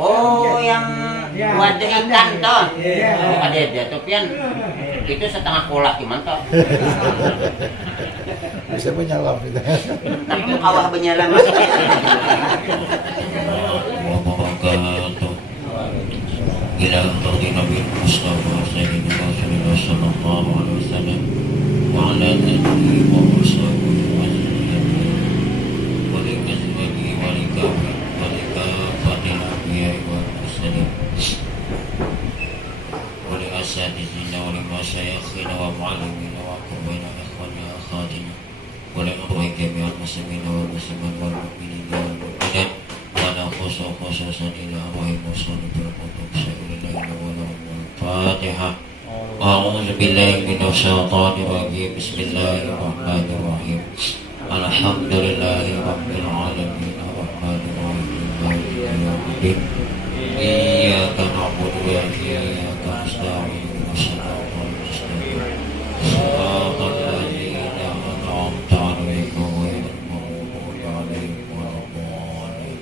Oh, yang wadah ikan toh. Ada topian. Itu setengah kolak gimana toh? Bisa menyelam gitu. Tapi kawah menyelam masuknya. Wabarakatuh. Ila hadrati Nabi Mustafa Sayyidina Rasulullah sallallahu alaihi wasallam wa ala alihi wa sahbihi wa sallam. Wa li azwajihi wa li kafatil anbiya'i wal mursalin. Wa li asatizina wa li masyayikhina wa mu'allimina wa aqrabina ikhwana akhatina. Wa li arwahi jami'al muslimina wal muslimat wal mu'minina wal mu'minat. خصوصا إلى أرواح المصلين بالقدوم سائر الليل ولهم الفاتحة. أعوذ بالله من الشيطان الرجيم. بسم الله الرحمن الرحيم. الحمد لله رب العالمين الرحمن الرحيم مالك يوم الدين. إياك نعبد وإياك نستعين صراط المستقيم صراط الذين أنعمت عليهم غير المغضوب عليهم ولا الضالين.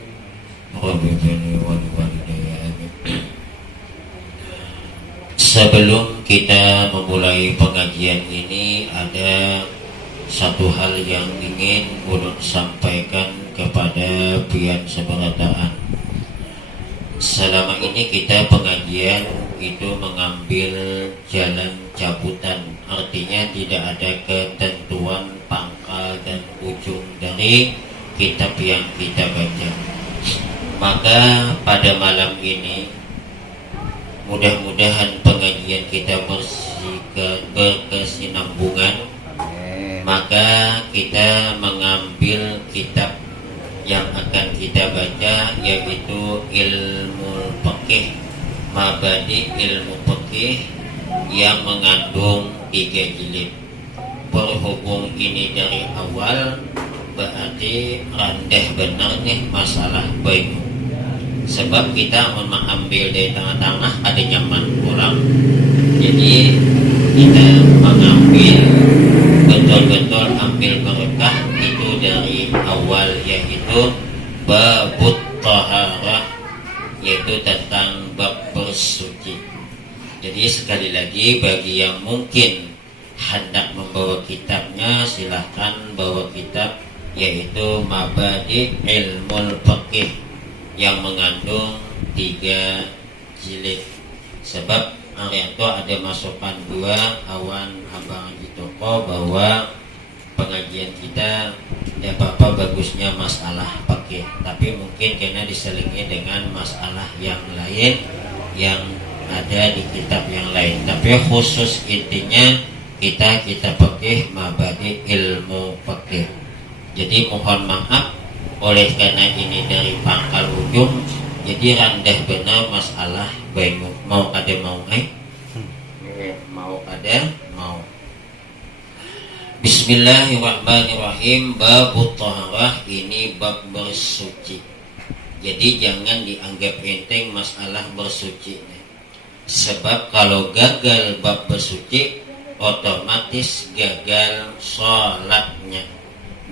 Sebelum kita memulai pengajian ini, ada satu hal yang ingin ulun sampaikan kepada pian seberataan. Selama ini kita pengajian itu mengambil jalan cabutan, artinya tidak ada ketentuan pangkal dan ujung dari kitab yang kita baca. Maka pada malam ini mudah-mudahan pengajian kita berkesinambungan. Maka kita mengambil kitab yang akan kita baca, yaitu Ilmu Fiqh, Mabadi Ilmu Fiqh, yang mengandung 3 jilid. Berhubung ini dari awal, berarti rendah benar nih masalah baik. Sebab kita mengambil dari tengah-tengah ada nyaman kurang. Jadi kita mengambil betul-betul ambil berkah itu dari awal, yaitu babut taharah, yaitu tentang bab bersuci. Jadi sekali lagi bagi yang mungkin hendak membawa kitabnya, silahkan bawa kitab, yaitu Mabadi Ilmu Fiqh yang mengandung 3 jilid. Sebab hari itu ada masukan 2 awan abang di toko bahwa pengajian kita ya apa bagusnya masalah fikih, tapi mungkin kena diselingi dengan masalah yang lain yang ada di kitab yang lain. Tapi khusus intinya kita fikih Mabadi Ilmu Fiqh. Jadi mohon maaf oleh karena ini dari pangkal ujung, jadi rendah benar masalah baik mau ada mau mau ada mau. Bismillahirrahmanirrahim. Babut taharah, ini bab bersuci. Jadi jangan dianggap enteng masalah bersuci. Sebab kalau gagal bab bersuci, otomatis gagal sholatnya.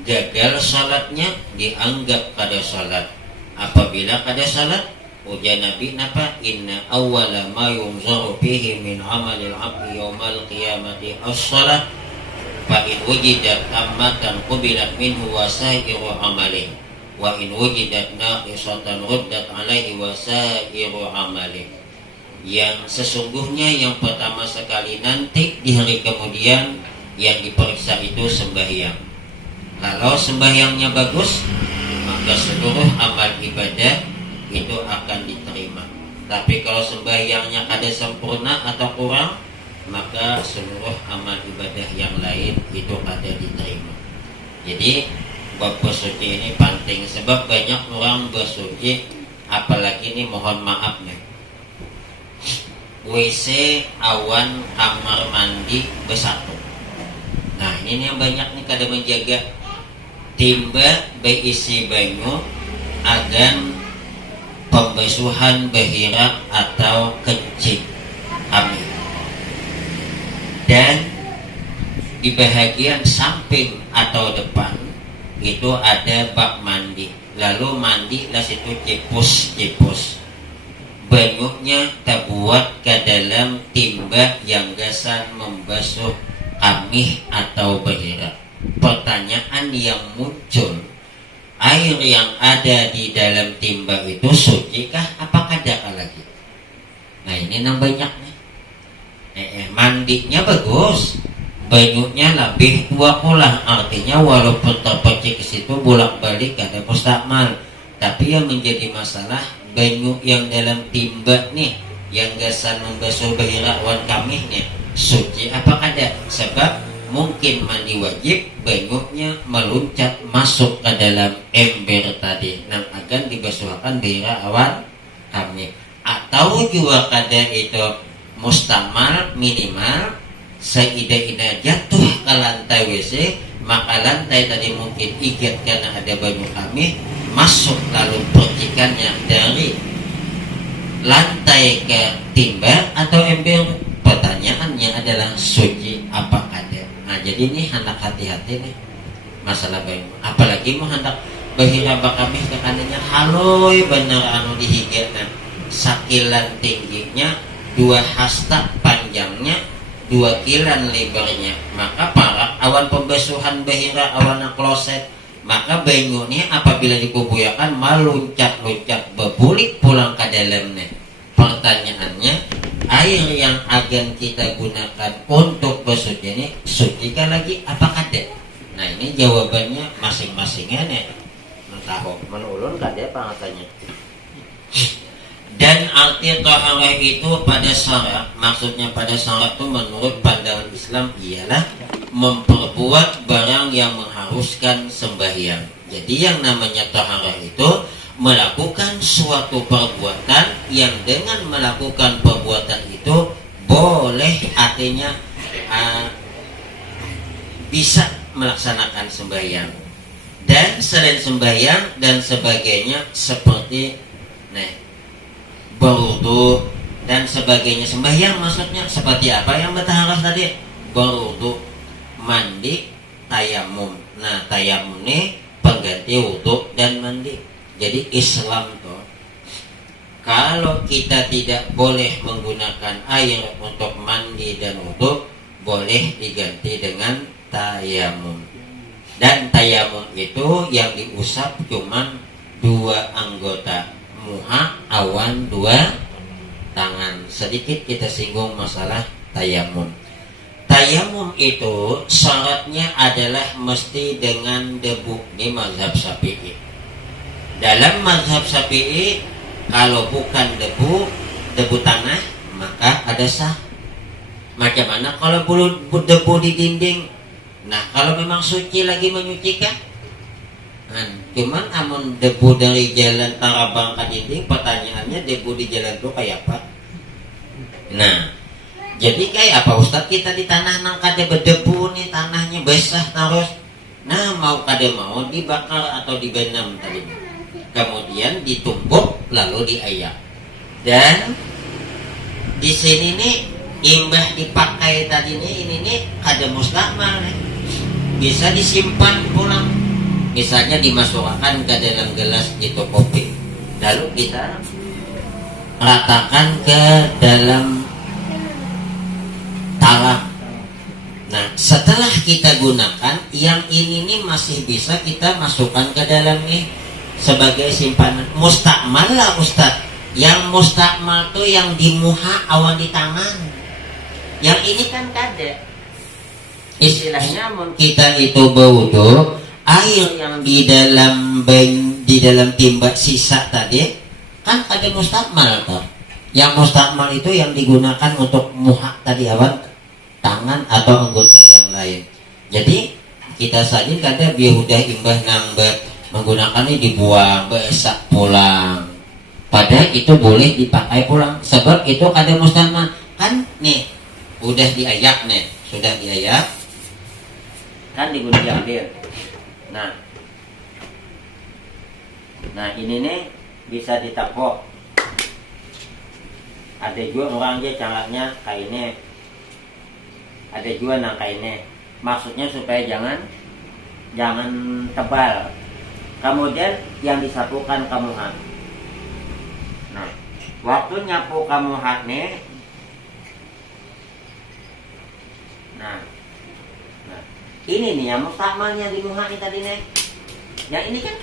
Gagal salatnya dianggap kada salat. Apabila kada salat, ujar Nabi napa? Inna awwala ma yunzaru fihi min amalil abdi yaumal qiyamati as-salat fa in wujidat tammatan qubilat minhu wa sa'iru amali wa in wujidat naqisatan ruddat alaihi wa sa'iru amali. Yang sesungguhnya yang pertama sekali nanti di hari kemudian yang diperiksa itu sembahyang. Kalau sembahyangnya bagus, maka seluruh amal ibadah itu akan diterima. Tapi kalau sembahyangnya ada sempurna atau kurang, maka seluruh amal ibadah yang lain itu ada diterima. Jadi bab bersuci ini penting. Sebab banyak orang bersuci, apalagi ini mohon maaf nih, WC awan kamar mandi bersatu. Nah ini yang banyak nih kada menjaga. Timba berisi banyu agan pembersihan bahira atau kencing. Amin. Dan di bahagian samping atau depan itu ada bak mandi. Lalu mandi lah situ cipus. banyaknya terbuat ke dalam timba yang gasan membasuh kamih atau bahira. Pertanyaan yang muncul, air yang ada di dalam timba itu suci kah? Apakah ada lagi? Nah ini yang banyaknya. Mandinya bagus, banyaknya lebih 2 kolah, artinya walaupun terpercik ke situ bolak balik ada mustakmal. Tapi yang menjadi masalah banyu yang dalam timba nih, yang gasan membasuh bahira wan kamih nih, suci apa ada? Sebab mungkin mandi wajib, banyunya meluncat masuk ke dalam ember tadi, nang akan dibasuhkan bahira awan kamih. Atau juga kada itu mustamal minimal seida-ida jatuh ke lantai WC, maka lantai tadi mungkin ikat karena ada banyu kamih, masuk lalu percikannya dari lantai ke timba atau ember. Pertanyaannya adalah suci apa ada? Nah jadi ini hendak hati-hati nih masalah banyu. Apalagi mau hendak bahira bakamih ke kanannya haloi bener anu dihigana sakilan tingginya, 2 hasta panjangnya, 2 kilan lebarnya, maka para awan pembasuhan bahira awan kloset, maka banyunya apabila dikubuyakan meluncat-luncat bebulik pulang ke dalamnya. Pertanyaannya, air yang akan kita gunakan untuk bersuci ini sucikah lagi apakah ada? Nah ini jawabannya masing-masingnya nih tahu menulun kada pangatanya. Dan arti taharah itu pada syarat, maksudnya pada syarat itu menurut pandangan Islam ialah memperbuat barang yang mengharuskan sembahyang. Jadi yang namanya taharah itu melakukan suatu perbuatan yang dengan melakukan perbuatan itu boleh, artinya bisa melaksanakan sembahyang. Dan selain sembahyang dan sebagainya seperti berwudu dan sebagainya. Sembahyang maksudnya seperti apa yang bertaharah tadi? Berwudu, mandi, tayamum. Nah tayamum ini pengganti wudu dan mandi. Jadi Islam tuh, kalau kita tidak boleh menggunakan air untuk mandi dan wudu, boleh diganti dengan tayamum. Dan tayamum itu yang diusap cuma 2 anggota, muha awan 2 tangan. Sedikit kita singgung masalah tayamum. Tayamum itu syaratnya adalah mesti dengan debu. Ini mazhab Syafi'i. Dalam mazhab Syafi'i, kalau bukan debu tanah, maka ada sah. Macam mana kalau debu di dinding? Nah kalau memang suci lagi menyucikan, cuman amun debu dari jalan tarabang ke dinding, pertanyaannya debu di jalan itu kayak apa? Nah jadi kayak apa Ustadz, kita di tanah nang kada berdebu nih, tanahnya basah terus. Nah mau kada mau dibakar atau dibenam tadi, kemudian ditumbuk lalu diayak. Dan di sini nih imbah dipakai tadi ini kada mustakmal nih, bisa disimpan pulang. Misalnya dimasukkan ke dalam gelas gitu kopi, lalu kita ratakan ke dalam talam. Nah setelah kita gunakan, yang ini nih masih bisa kita masukkan ke dalam nih sebagai simpanan. Mustakmal lah Ustadz. Yang mustakmal tuh yang di muha awan di tangan. Yang ini kan kada. Istilahnya kita itu berwudu, air yang di dalam timba sisa tadi kan ada mustakmal toh. Yang mustakmal itu yang digunakan untuk muha tadi awan tangan atau anggota yang lain. Jadi kita saja kada bihudah imbah nambah menggunakannya dibuang besak pulang. Padahal itu boleh dipakai pulang. Sebab itu kada mustakmal. Kan nih udah diayak nih, sudah diayak kan diambil. Nah ini nih bisa ditapok. Ada juga orang dia caranya kainnya, ada juga nang kainnya. Maksudnya supaya jangan tebal. Kemudian yang disatukan kamuhan. Nah waktu nyapu kamu hakne. Nah, ini nih yang mustakmalnya di muha nih tadi nih. Yang ini kan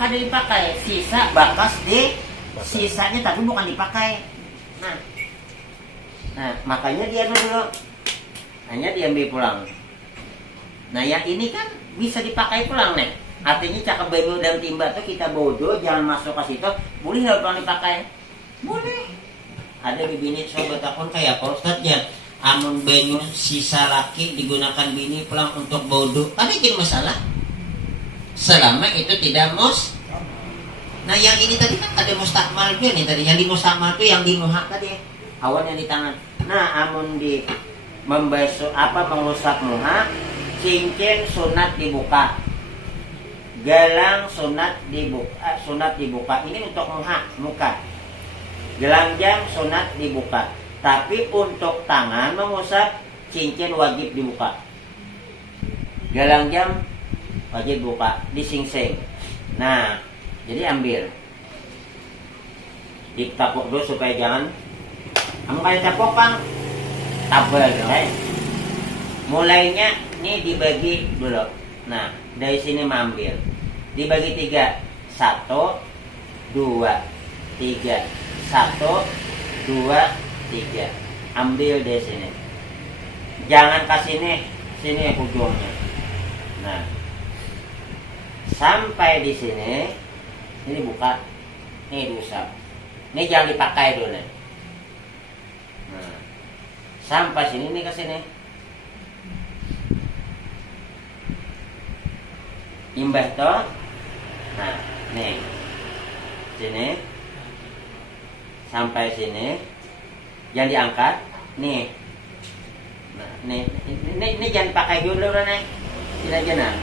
kada dipakai, sisa bakas di sisanya tapi bukan dipakai. Nah, makanya dia dulu hanya diambil pulang. Nah, yang ini kan bisa dipakai pulang nih. Artinya cakap banyu dan timba tuh kita bodoh, jangan masuk ke situ. Boleh nggak pulang dipakai? Boleh. Ada bibini sobat akun kayak apa Ustaz ya? Amun banyu sisa laki digunakan bini pulang untuk bodoh, ada yang masalah? Selama itu tidak Nah yang ini tadi kan ada mustakmal juga nih tadi. Yang di mustakmal itu yang di muhak tadi, awan yang di tangan. Nah amun di membasuh mengusap muhak, cincin sunat dibuka, gelang sunat dibuka. Ini untuk muka. Gelang jam sunat dibuka. Tapi untuk tangan mengusap, cincin wajib dibuka. Gelang jam wajib buka, disingsing. Nah, jadi ambil, ditapuk dulu supaya jangan. Kamu kayak tapuk bang, tabel, mulainya nih dibagi dulu. Nah, dari sini mengambil, dibagi 3, 1, 2, 3, 1, 2, 3. Ambil dari sini. Jangan kasih sini ujungnya. Nah, sampai di sini, ini buka, ini diusap. Ini jangan dipakai dulu nih. Nah, sampai sini nih ke sini. Imbah toh. Nah, nih. Sini. Sampai sini. Jangan diangkat. Nih. Nah, ini jangan pakai dulu nih. Sini aja nah.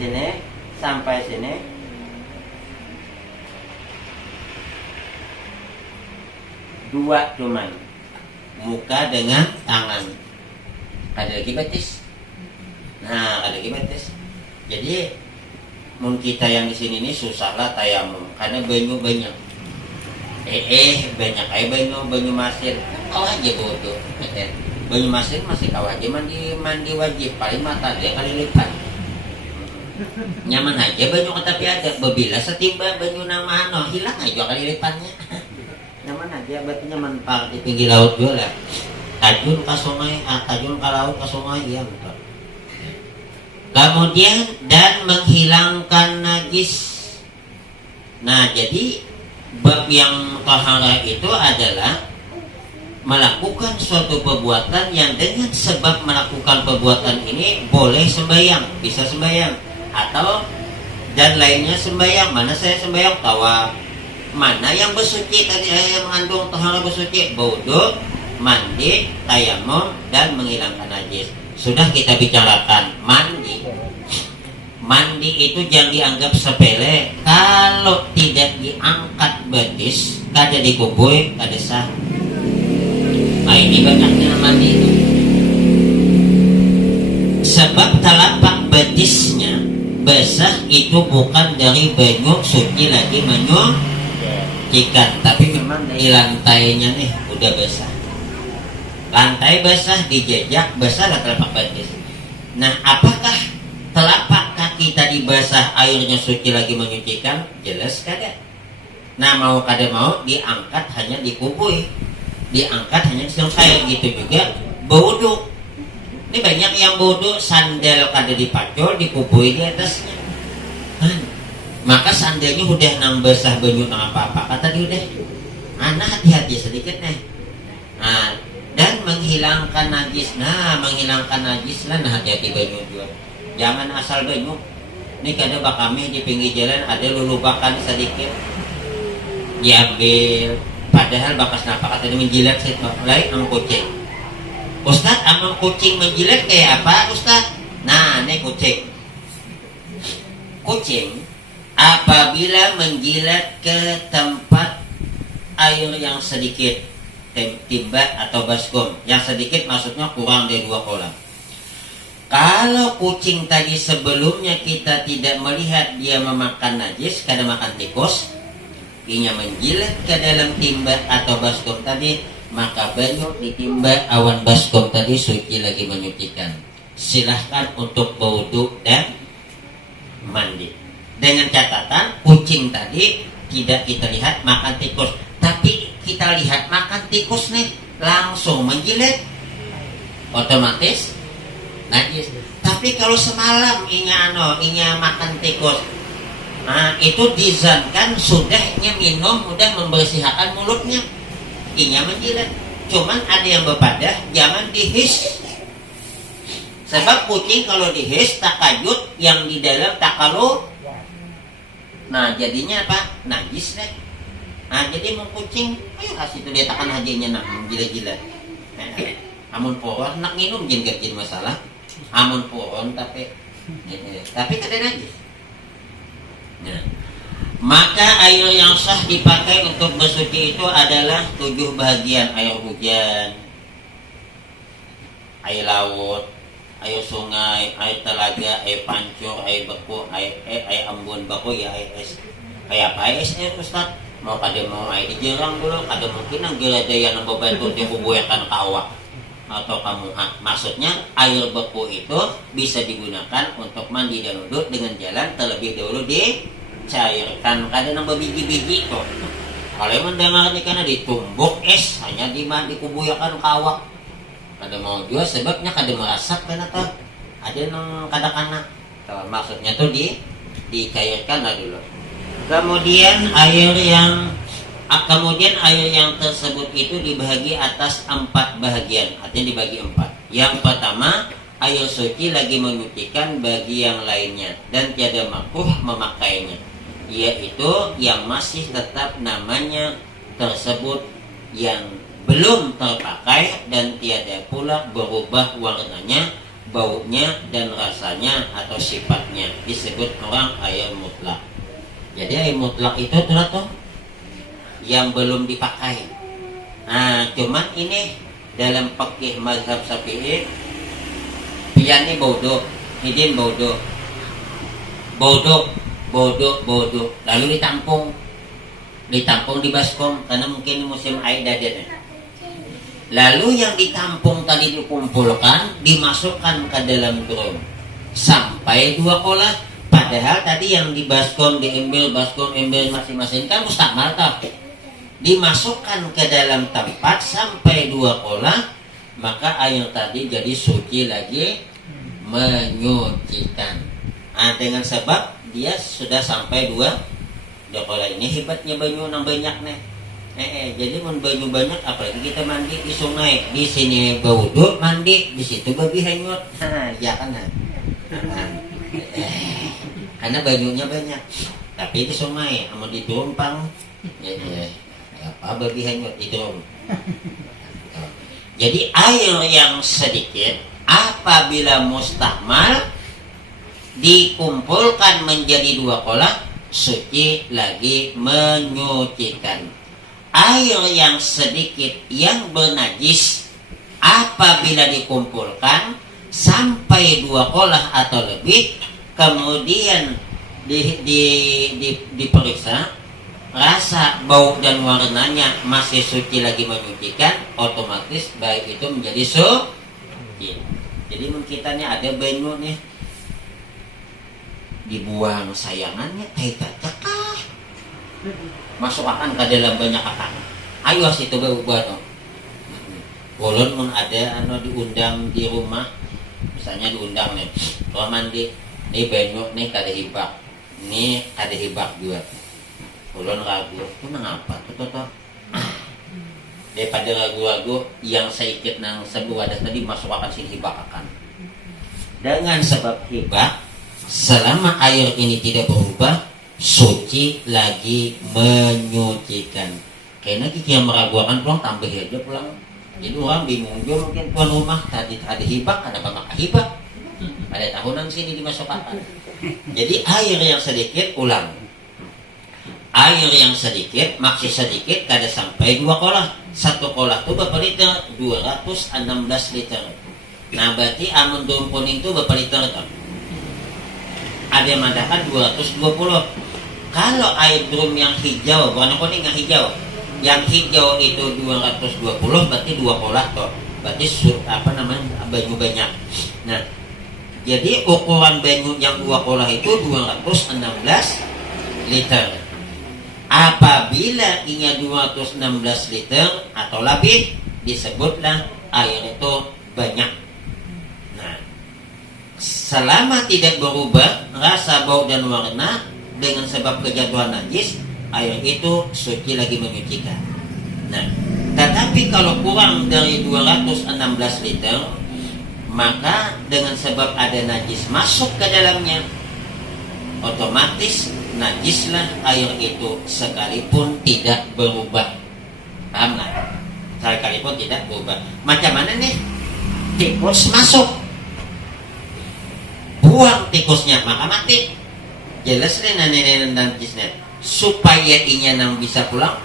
Sini sampai sini. Dua cuman. Muka dengan tangan. Ada lagi betis. Nah, ada lagi betis. Jadi mun kita yang di sini nih susahlah tayamum karena banyu banyak. Banyak banyu masir. Kau aja bodoh. Banyu masir masih kau aja mandi wajib paling mata dia kali lipat. Nyaman aja banyu tapi ada bebila setimba banyu nama hilang aja kali lipatnya. Nyaman aja berarti nyaman pak di pinggir laut juga lah. Tajun ke sungai, tajun ke laut ke sungai iya betul. Kemudian dan menghilangkan najis. Nah jadi bab yang tahara itu adalah melakukan suatu perbuatan yang dengan sebab melakukan perbuatan ini boleh sembahyang, bisa sembahyang atau dan lainnya sembahyang. Mana saya sembahyang tawaf, mana yang bersuci tadi yang mengandung tahara bersuci, wudu, mandi, tayamum dan menghilangkan najis. Sudah kita bicarakan mandi itu jangan dianggap sepele. Kalau tidak diangkat betis kada dikubui kada sah. Nah ini banyaknya mandi itu sebab telapak betisnya basah itu bukan dari banyu suci lagi menyucikan, tapi memang dari lantainya nih udah basah. Lantai basah dijejak basah lah telapak betis. Nah apakah telapak kaki tadi basah airnya suci lagi menyucikan? Jelas kada. Nah mau kada mau diangkat hanya dikubui, diangkat hanya selesai. Gitu juga wudu. Ini banyak yang wudu sandal kada dipacul dikubui di atasnya. Maka sandalnya udah nang basah banyu nang apa-apa kata dia udah. Anak hati-hati sedikit nih. Nah, dan menghilangkan najis. Nah, menghilangkan najis lah nah hati-hati banyu juga. Jangan asal banyu. Ini kada bakami di pinggir jalan ada lulubakan sedikit. Diambil. Padahal bakas napa kata dia menjilat situ. Lain sama kucing. Ustaz, sama kucing menjilat kayak apa Ustaz? Nah, ini kucing. Kucing apabila menjilat ke tempat air yang sedikit, timba atau baskom, yang sedikit maksudnya kurang dari 2 kolam. Kalau kucing tadi sebelumnya kita tidak melihat dia memakan najis, kada makan tikus, inya menjilat ke dalam timba atau baskom tadi, maka banyu ditimba awan baskom tadi suci lagi menyucikan. Silahkan untuk berwudu dan mandi. Dengan catatan kucing tadi tidak kita lihat makan tikus, tapi kita lihat makan tikus nih langsung menjilat, otomatis najis. Tapi kalau semalam inya makan tikus, nah itu dizankan sudahnya minum, udah membersihkan mulutnya, inya menjilat. Cuman ada yang berpadah jangan dihis, sebab kucing kalau dihis takajut yang di dalam takalu. Nah jadinya apa? Najis deh. Nah jadi mau kucing, ayo kasih itu dia takan hajinya nak menjilat-jilat. Amun pohon nak minum jangan jadi masalah. Amun pohon tapi kada najis. Nah, maka air yang sah dipakai untuk bersuci itu adalah 7 bagian: air hujan, air laut, air sungai, air telaga, air pancur, air beku, air embun beku, ya air es. Kayak apa es Ustaz? Mau mau air di jerang dulu, ada mungkin ang geladaya ng babantu di kubuyakan kawak atau kamuha. Maksudnya air beku itu bisa digunakan untuk mandi dan wudhu dengan jalan terlebih dahulu dicairkan. Kadang nang biji-biji tuh. Kalau mendengar nih karena ditumbuk es hanya dikubuyakan kawak. Ada mau juga sebabnya kada merasak kan atau ada nang kadang-kadang maksudnya tuh dicairkan lah dulu. Kemudian air yang tersebut itu dibagi atas 4 bagian, artinya dibagi 4. Yang pertama, air suci lagi menyucikan bagi yang lainnya dan tiada makruh memakainya, yaitu yang masih tetap namanya tersebut yang belum terpakai dan tiada pula berubah warnanya, baunya dan rasanya atau sifatnya, disebut orang air mutlak. Jadi air mutlak itu tuh yang belum dipakai. Nah, cuman ini dalam fikih mazhab Syafi'i, piyane bodoh, hidin bodoh, lalu ditampung di baskom karena mungkin musim air daden. Lalu yang ditampung tadi dikumpulkan, dimasukkan ke dalam drum sampai 2 kolah. Padahal tadi yang di baskom diambil masing-masing kan mustakmal tah. Dimasukkan ke dalam tempat sampai 2 kolah, maka air tadi jadi suci lagi menyucikan. Nah, dengan sebab dia sudah sampai 2 kolah. Ini hebatnya banyu nang banyak nih. Jadi mun banyu banyak, apalagi kita mandi di sungai, di sini berwudu, mandi di situ babi hanyut. Ya kan? Karena banyunya banyak. Tapi di sungai, mau ditumpang, apa babi hanyut di drum. Jadi air yang sedikit apabila mustakmal dikumpulkan menjadi 2 kolah, suci lagi menyucikan. Air yang sedikit yang bernajis apabila dikumpulkan sampai 2 kolah atau lebih, kemudian diperiksa, rasa, bau dan warnanya masih suci lagi menyucikan, otomatis baik itu menjadi suci. Jadi kita ada banyu nih, dibuang sayangannya, cakah masuk akan ke dalam banyak akan. Ayo situ buat no. Bolon mun ada diundang di rumah, misalnya diundang nih, kalau mandi, nih banyu nih kada hibak, nih kada hibak juga. Bolon ragu, itu mengapa? Tuh. Daripada ragu-ragu yang sedikit nang sebuah ada tadi masuk akan sini hibak akan. Dengan sebab hibak, selama air ini tidak berubah, suci lagi menyucikan. Karena kita yang meragukan pulang tambah aja pulang. Jadi orang bingung juga mungkin tuan rumah tadi ada hibak, kenapa maka hibak? Pada tahunan sini dimasukkan. Jadi air yang sedikit ulang. Air yang sedikit, maksud sedikit kada sampai 2 kolah. 1 kolah itu berapa liter? 216 liter. Nah berarti amun dumpun itu berapa liter? Ada yang mengatakan 220. Kalau air drum yang hijau, warna kuning yang hijau, yang hijau itu 220, berarti 2 kolah toh. Berarti banyu banyak. Nah, jadi ukuran banyu yang 2 kolah itu 216 liter. Apabila inya 216 liter atau lebih, disebutlah air itu banyak. Nah, selama tidak berubah rasa, bau dan warna dengan sebab kejatuhan najis, air itu suci lagi menyucikan. Nah, tetapi kalau kurang dari 216 liter, maka dengan sebab ada najis masuk ke dalamnya, otomatis najislah air itu sekalipun tidak berubah. Paham nggak? Sekalipun tidak berubah. Macam mana nih? Tikus masuk, buang tikusnya, maka mati. Jelas nih najisnya. Supaya inya nang bisa pulang,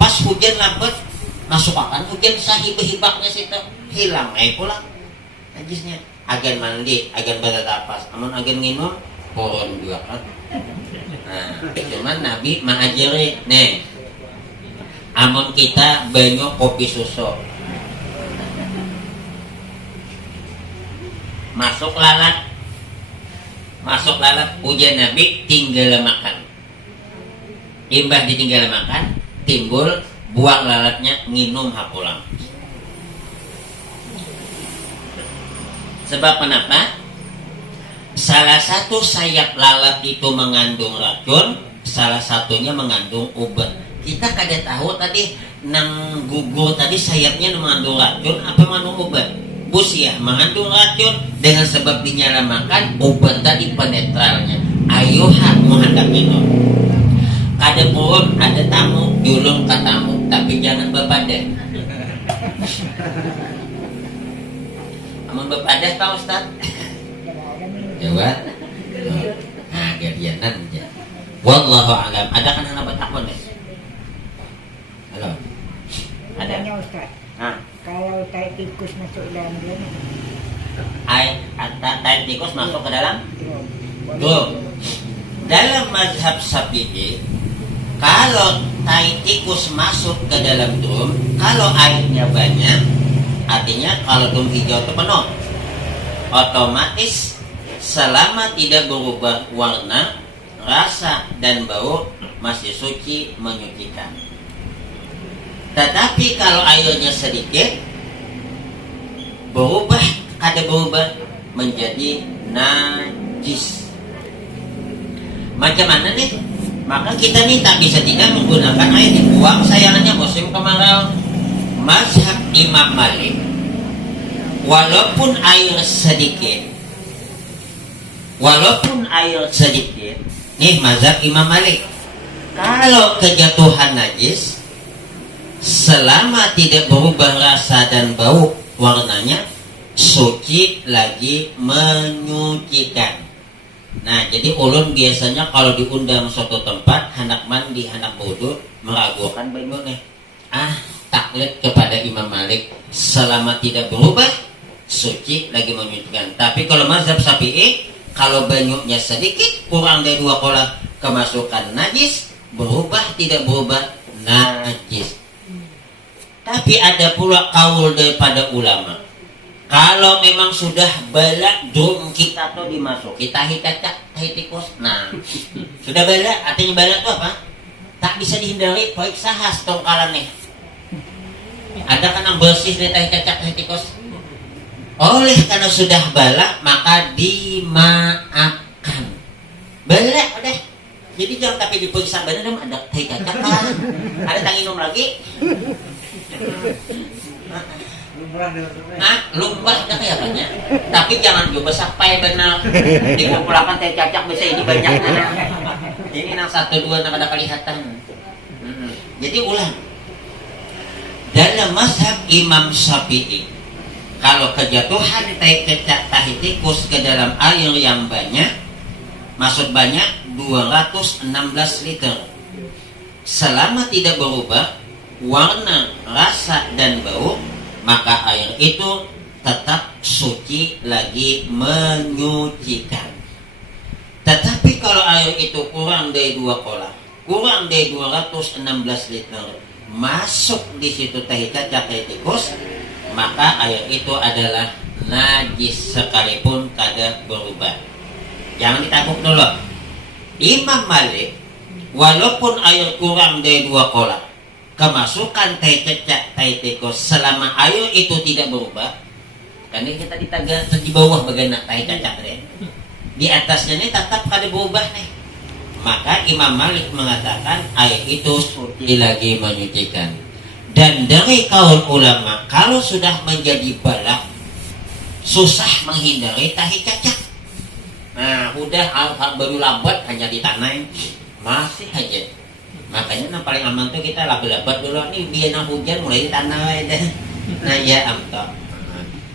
pas hujan lambat, masuk akan hujan sahibah-hibaknya situ, hilang pulang najisnya. Agen mandi, agen beratapas, amun agen minum, poron juga kan. Nah, cuman Nabi mengajari nih, amun kita banyu kopi susu, masuk lalat, ujian Nabi tinggal makan. Imbah ditinggal makan, timbul buang lalatnya, minum hapulang. Sebab kenapa? Salah satu sayap lalat itu mengandung racun, salah satunya mengandung obat. Kita kada tahu tadi nang gugur tadi sayapnya mengandung racun apa mengandung obat. Bus ya mengandung racun, dengan sebab dinyala makan obat tadi penetralnya. Ayo mau hendak minum. Kada pun ada tamu, julung ke tamu, tapi jangan bepadah. Amun bepadah Pak Ustaz? Jawab. Nah, gadianan aja. Wallahu alam. Ada kan anak bertakon deh? Halo. Ada. Tanya Ustaz. Hah? Kalau tai tikus masuk dalam drum, Tai tikus masuk ke dalam drum. drum. Dalam mazhab Syafi'i, kalau tai tikus masuk ke dalam drum, kalau airnya banyak, artinya kalau drum hijau itu penuh, otomatis selama tidak berubah warna, rasa dan bau masih suci menyucikan. Tetapi kalau airnya sedikit, kada berubah menjadi najis. Macam mana nih? Maka kita nih tak bisa tidak menggunakan air dibuang, sayangannya musim kemarau. Mazhab Imam Malik, walaupun air sedikit, nih mazhab Imam Malik, kalau kejatuhan najis, selama tidak berubah rasa dan bau warnanya, suci lagi menyucikan. Nah, jadi ulun biasanya kalau diundang suatu tempat, hendak mandi, hendak wudu, meragukan banyu nih. Taklid kepada Imam Malik, selama tidak berubah, suci lagi menyucikan. Tapi kalau mazhab Syafi'i, kalau banyunya sedikit, kurang dari 2 kolah, kemasukan najis, berubah tidak berubah, najis. Tapi ada pula kaul daripada ulama, kalau memang sudah balak drum kita tuh dimasuki tahi cacak, tahi tikus, nah sudah balak, artinya balak itu apa? Tak bisa dihindari, baik sahas tongkalan nih. Ada kan yang bersih dari tahi cacak, tahi tikus. Oleh karena sudah balak, maka dimaafkan. Balak udah. Jadi jangan tapi diperiksa benar ada tahi cacak kan? Ada tanginum lagi. Lumrah dah kayaknya. Tapi jangan coba sampai benar dikumpulkan teh cacak bisa ini banyak. Ini nang 1 2 nang ada kelihatan. Jadi ulang. Dalam mazhab Imam Syafi'i, kalau kejatuhan teh cacak tahi tikus ke dalam air yang banyak, maksud banyak 216 liter, selama tidak berubah warna, rasa dan bau, maka air itu tetap suci lagi menyucikan. Tetapi kalau kalau air itu kurang dari 2 kolam, kurang dari 216 liter, masuk di situ tahi cacak tahi tikus, maka air itu adalah najis sekalipun kada berubah. Jangan ditakut dulu. Imam Malik, walaupun air kurang dari 2 kolam, kemasukan tahi cacak tahi tikus selama air itu tidak berubah, kan ini kita di bawah bagian tahi cacak deh. Di atasnya ini tetap kada berubah nih. Maka Imam Malik mengatakan air itu suci lagi menyucikan. Dan dari kaul ulama, kalau sudah menjadi balak, susah menghindari tahi cacak. Nah, udah baru lambat hanya ditanam, masih aja. Makanya yang paling aman tuh kita labat-labat dulu nih, biar hujan mulai ditanam aja. Nah ya amto.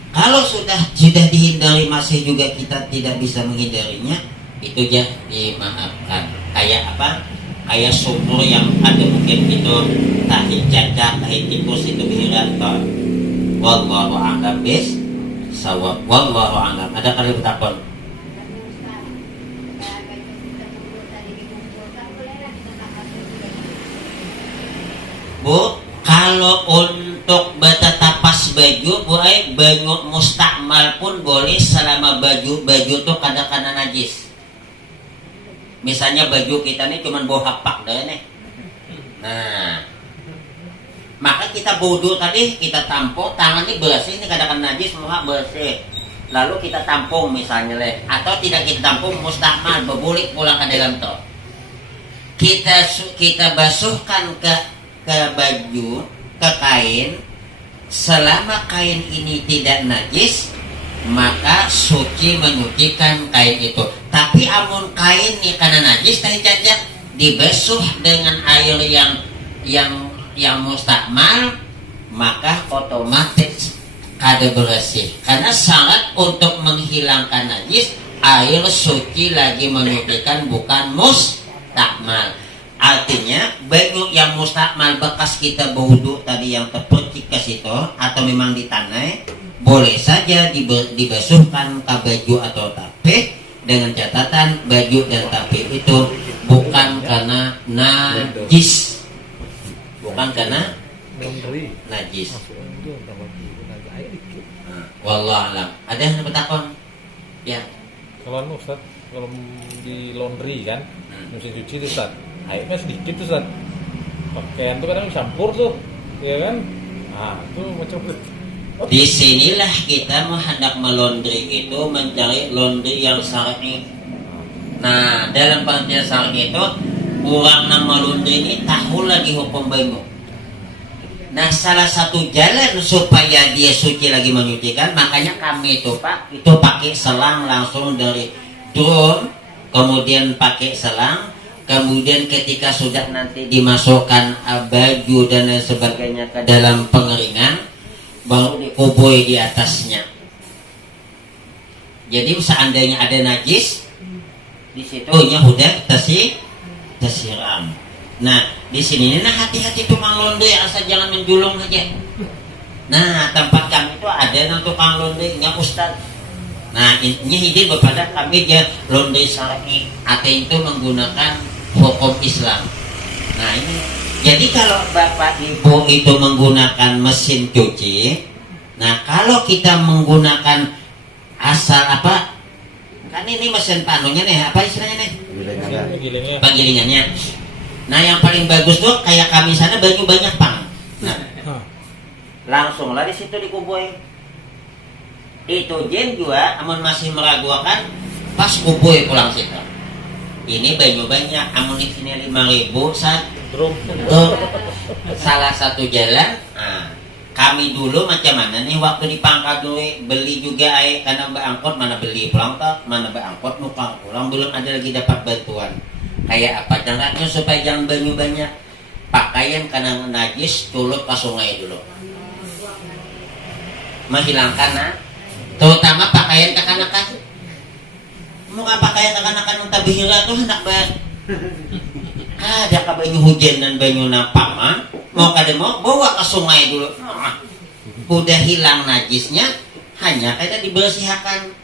Kalau sudah dihindari masih juga kita tidak bisa menghindarinya, itu aja dimaafkan. Kayak apa? Kayak sumur yang ada mungkin itu tahi cacak, tahi tikus itu bihiraton. Wallahu a'lam bis sawab. Wallahu a'lam. Ada kali bertakon? Bu, kalau untuk bata tapas baju, baju mustakmal pun boleh selama baju itu kadang-kadang najis. Misalnya baju kita ini cuma bawa hapak dah nih. Nah, maka kita bodoh tadi kita tampung tangan ini bersih, ini kadang-kadang najis, muka bersih. Lalu kita tampung misalnya atau tidak kita tampung mustakmal, berbulik pulang ke dalam toh. Kita basuhkan ke baju, ke kain, selama kain ini tidak najis, maka suci menyucikan kain itu. Tapi amun kain ini karena najis tahi cacak, dibasuh dengan air yang mustakmal, maka otomatis kada bersih. Karena syarat untuk menghilangkan najis, air suci lagi menyucikan, bukan mustakmal. Artinya baju yang mustakmal bekas kita berwudu tadi yang terpercik ke situ atau memang ditanai, boleh saja dibasuhkan ke baju atau tapih, dengan catatan baju dan tapih itu bukan karena najis, bukan karena najis. Wallah alam. Ada yang bertakon? Ya. Kalau Ustaz, kalau di laundry kan, mesin cuci itu Ustaz, airnya sedikit tuh Ustaz. Pakaian tuh kadang campur tuh, ya kan? Nah, itu macam itu. Disinilah kita hendak melondri itu mencari laundry yang syar'i. Nah, dalam pengertian syar'i itu orang nama laundry ini tahu lagi hukum baju. Nah, salah satu jalan supaya dia suci lagi menyucikan, makanya kami itu Pak, itu pakai selang langsung dari drum, kemudian pakai selang, kemudian ketika sudah nanti dimasukkan baju dan lain sebagainya ke dalam pengeringan, baru dikubui di atasnya. Jadi seandainya ada najis di situ, nya udah tersiram. Nah, di sini nah hati-hati tukang laundry, asal jangan menjulung aja. Nah, tempat kami itu ada nang tukang laundry-nya Ustaz. Nah, ini ide kepada kami dia laundry syar'i, atau itu menggunakan hukum Islam. Nah, ini jadi kalau Bapak Ibu itu menggunakan mesin cuci, nah kalau kita menggunakan asal apa? Kan ini mesin panunya nih, apa istilahnya nih? Penggilingannya. Nah, yang paling bagus tuh kayak kami sana baju banyak pang. Nah, langsunglah di situ dikubui. Itu jen juga, amun masih meragukan, pas kubui pulang situ. Ini baju banyak, amun di sini 5.000 tuh salah satu jalan. Nah, kami dulu macam mana nih waktu di Pangkal dulu beli juga karena berangkut, mana beli pulang tak, mana berangkut numpang pulang, belum ada lagi dapat bantuan. Kayak apa caranya supaya jangan banyak banyak pakaian karena najis, culuk ke sungai dulu, menghilangkan terutama pakaian kekanakan. Muka pakaian kekanakan untuk bihira tuh hendak ada ke banyu hujan dan banyu nampak mah mau kada mau bawa ke sungai dulu. Udah hilang najisnya, hanya kayak dibersihkan.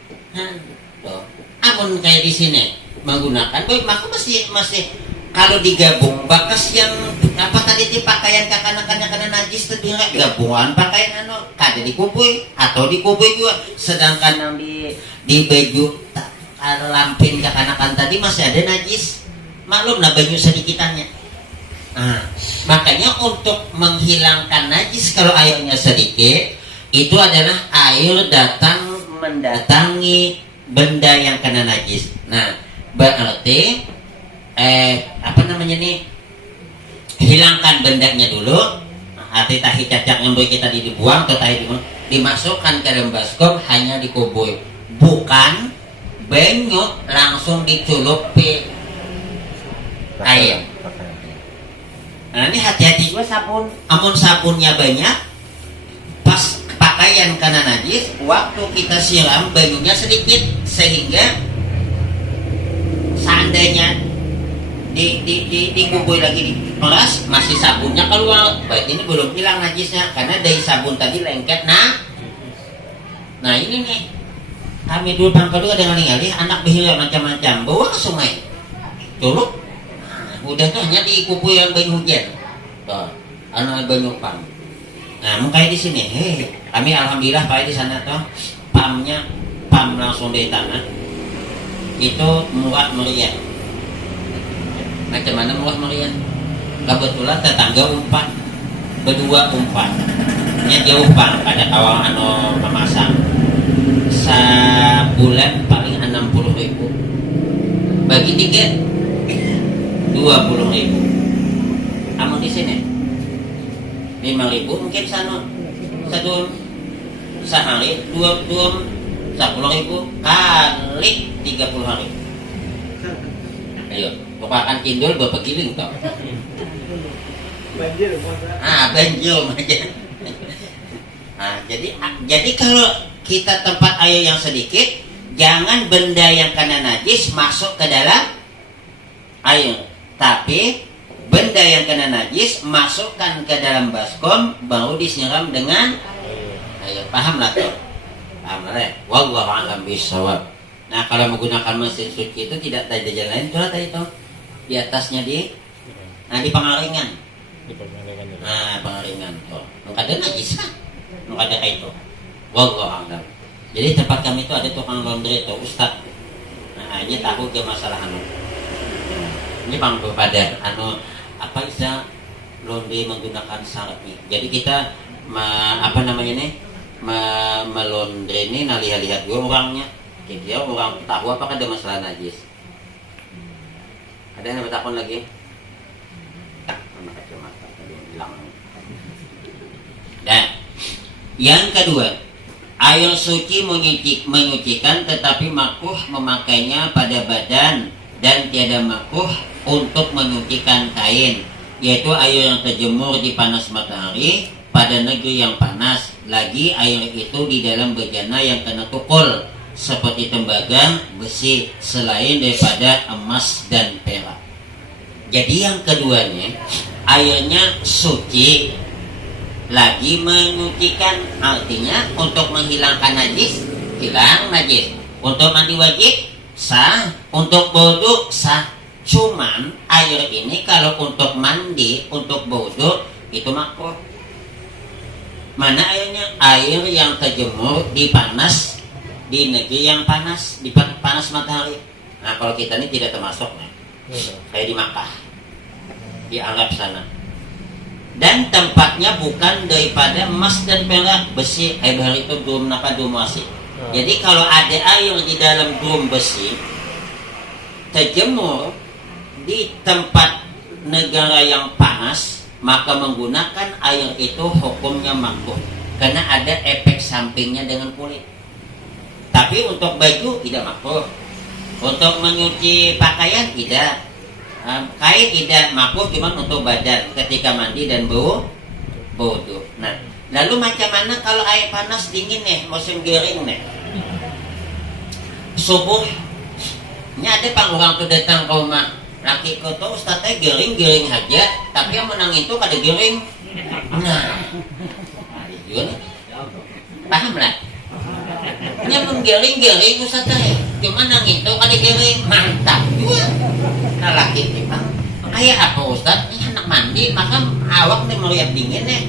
Amun kayak di sini menggunakan baik maka masih kalau digabung bakas yang apa tadi di pakaian kakanakannya karena najis terdiri gabungan pakaian kada dikubui atau dikubui juga sedangkan yang di baju lampin kakanakan tadi masih ada najis maklum nah baju sedikitannya. Makanya untuk menghilangkan najis kalau airnya sedikit itu adalah air datang mendatangi benda yang kena najis. Nah, berarti apa namanya nih? Hilangkan bendanya dulu. Hati tahi cacak yang boleh kita dibuang atau tahi dimasukkan ke dalam baskom hanya dikubui. Bukan benyut langsung diculupi air. Nah, ini hati-hati juga sabun. Amun sabunnya banyak, pas pakaian kena najis, waktu kita siram banyunya sedikit sehingga seandainya dikubui lagi di peras masih sabunnya keluar, berarti ini belum hilang najisnya karena dari sabun tadi lengket. Nah ini nih kami dulu pangkal juga dengan ngalih anak behira macam-macam bawa ke sungai, culuk. Udah tuh hanya dikubui yang banyu hujan, tuh, anak banyu pam. Nah, mungkin di sini, kami alhamdulillah pak di sana tuh pam langsung dari tanah, itu murah meriah. Macam mana murah meriah? Kebetulan tetangga umpan, berdua umpan, nya jauh pang, ada kawang memasang, sebulan paling 60.000, bagi 3. 20.000. Amun di sini 5.000 mungkin sana satu sehari 10.000 kali 30 hari. Ayo, bukakan kindul bapak giling toh. Banjir aja. Jadi kalau kita tempat air yang sedikit, jangan benda yang kena najis masuk ke dalam air. Tapi benda yang kena najis masukkan ke dalam baskom baru disiram dengan air. Paham lah tuh? Paham lah. Wallahu a'lam bishawab. Nah kalau menggunakan mesin suci itu tidak ada jalan lain tuh tadi tuh di atasnya di pengaringan. Pengaringan tuh. Nggak ada najis kan? Nggak ada kayak itu. Wallahu a'lam. Jadi tempat kami itu ada tukang laundry tuh Ustaz. Nah ini tahu ke masalah ini bang pada apa bisa laundry menggunakan syarat nih. Jadi kita melondre ini lihat dua orangnya. Jadi dia orang tahu apakah ada masalah najis. Ada yang bertakon lagi? Dan yang kedua, air suci menyucikan tetapi makruh memakainya pada badan dan tiada makruh untuk menyucikan kain, yaitu air yang terjemur di panas matahari pada negeri yang panas. Lagi air itu di dalam bejana yang kena tukul seperti tembaga, besi, selain daripada emas dan perak. Jadi yang keduanya airnya suci lagi menyucikan, artinya untuk menghilangkan najis, hilang najis. Untuk mandi wajib sah, untuk wudu sah. Cuman air ini kalau untuk mandi, untuk wudu itu makruh. Mana airnya? Air yang terjemur di panas, di negeri yang panas, di panas matahari. Nah kalau kita ini tidak termasuk, kayak di Makkah, di Arab sana. Dan tempatnya bukan daripada emas dan perak, besi. Hari itu drum masih. Jadi kalau ada air di dalam drum besi terjemur di tempat negara yang panas, maka menggunakan air itu hukumnya makruh karena ada efek sampingnya dengan kulit. Tapi untuk baju tidak makruh. Untuk menyuci pakaian tidak. Kain tidak makruh, cuma untuk badan ketika mandi dan wudu. Nah, lalu macam mana kalau air panas dingin nih, musim gering nih, subuhnya ada orang tuh datang ke rumah laki kotor, ustaznya gering aja, tapi yang menang itu kada gering. Nah, paham lah? Nya menggering ustaznya Cuman nang itu kan dikiri mantap juga. Nah laki tiba. Ayah apa Ustaz? Ini anak mandi maka awak nih melihat dingin nih.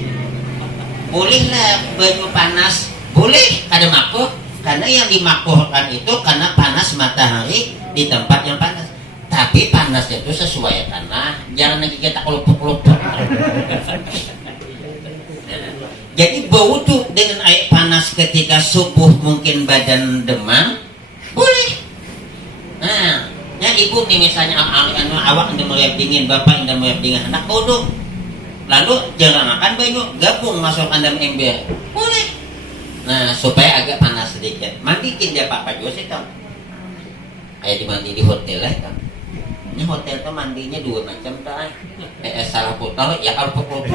Bolehlah banyu panas, boleh kada makuh, karena yang dimakuhkan itu karena panas matahari di tempat yang panas. Tapi panasnya itu sesuai tanah, jangan lagi kita kelupuk-kelupuk. Jadi berwudu dengan air panas ketika subuh mungkin badan demam, boleh. Nah, yang ibu nih misalnya awak anda melihat dingin, bapak anda melihat dingin, anak bodoh. Lalu jangan makan banyu, gabung masukkan dalam ember, boleh. Nah supaya agak panas sedikit, mandikin dia Pak juga sih tau. Kayak dimandi di hotel lah tau. Ini hotel tuh mandinya dua macam tau. Salah putar ya kalau pukul.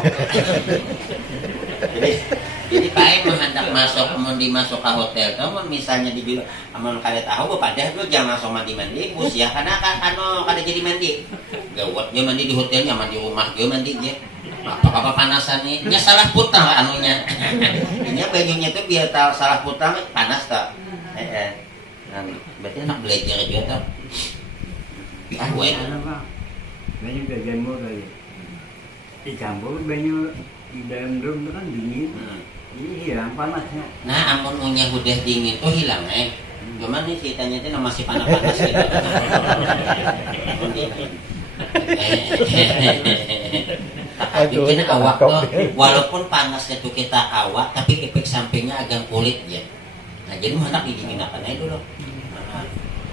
Jadi Pak menghendak masuk, mau dimasuk ke hotel tuh, misalnya di amal kada tahu, padahal lu jangan langsung mandi bus ya, karena kan kada jadi mandi. Gawat dia mandi di hotelnya, mandi rumah dia mandi dia. Apa panasan nih? Nya salah putar anunya. Ini banyunya tuh biar tahu salah putar panas tak? Nah, berarti anak belajar juga tak? Ah, wait. Banyu gajian murah ya. Dicampur banyu di dalam drum itu kan dingin. Jadi hilang panasnya. Nah, amun unya udah dingin tuh hilang Cuman nih ceritanya itu masih panas-panas gitu. Bikin awak tuh, walaupun panasnya tuh kita awak, tapi efek sampingnya agak kulit ya. Nah jadi mana didingin aja dulu. Nah,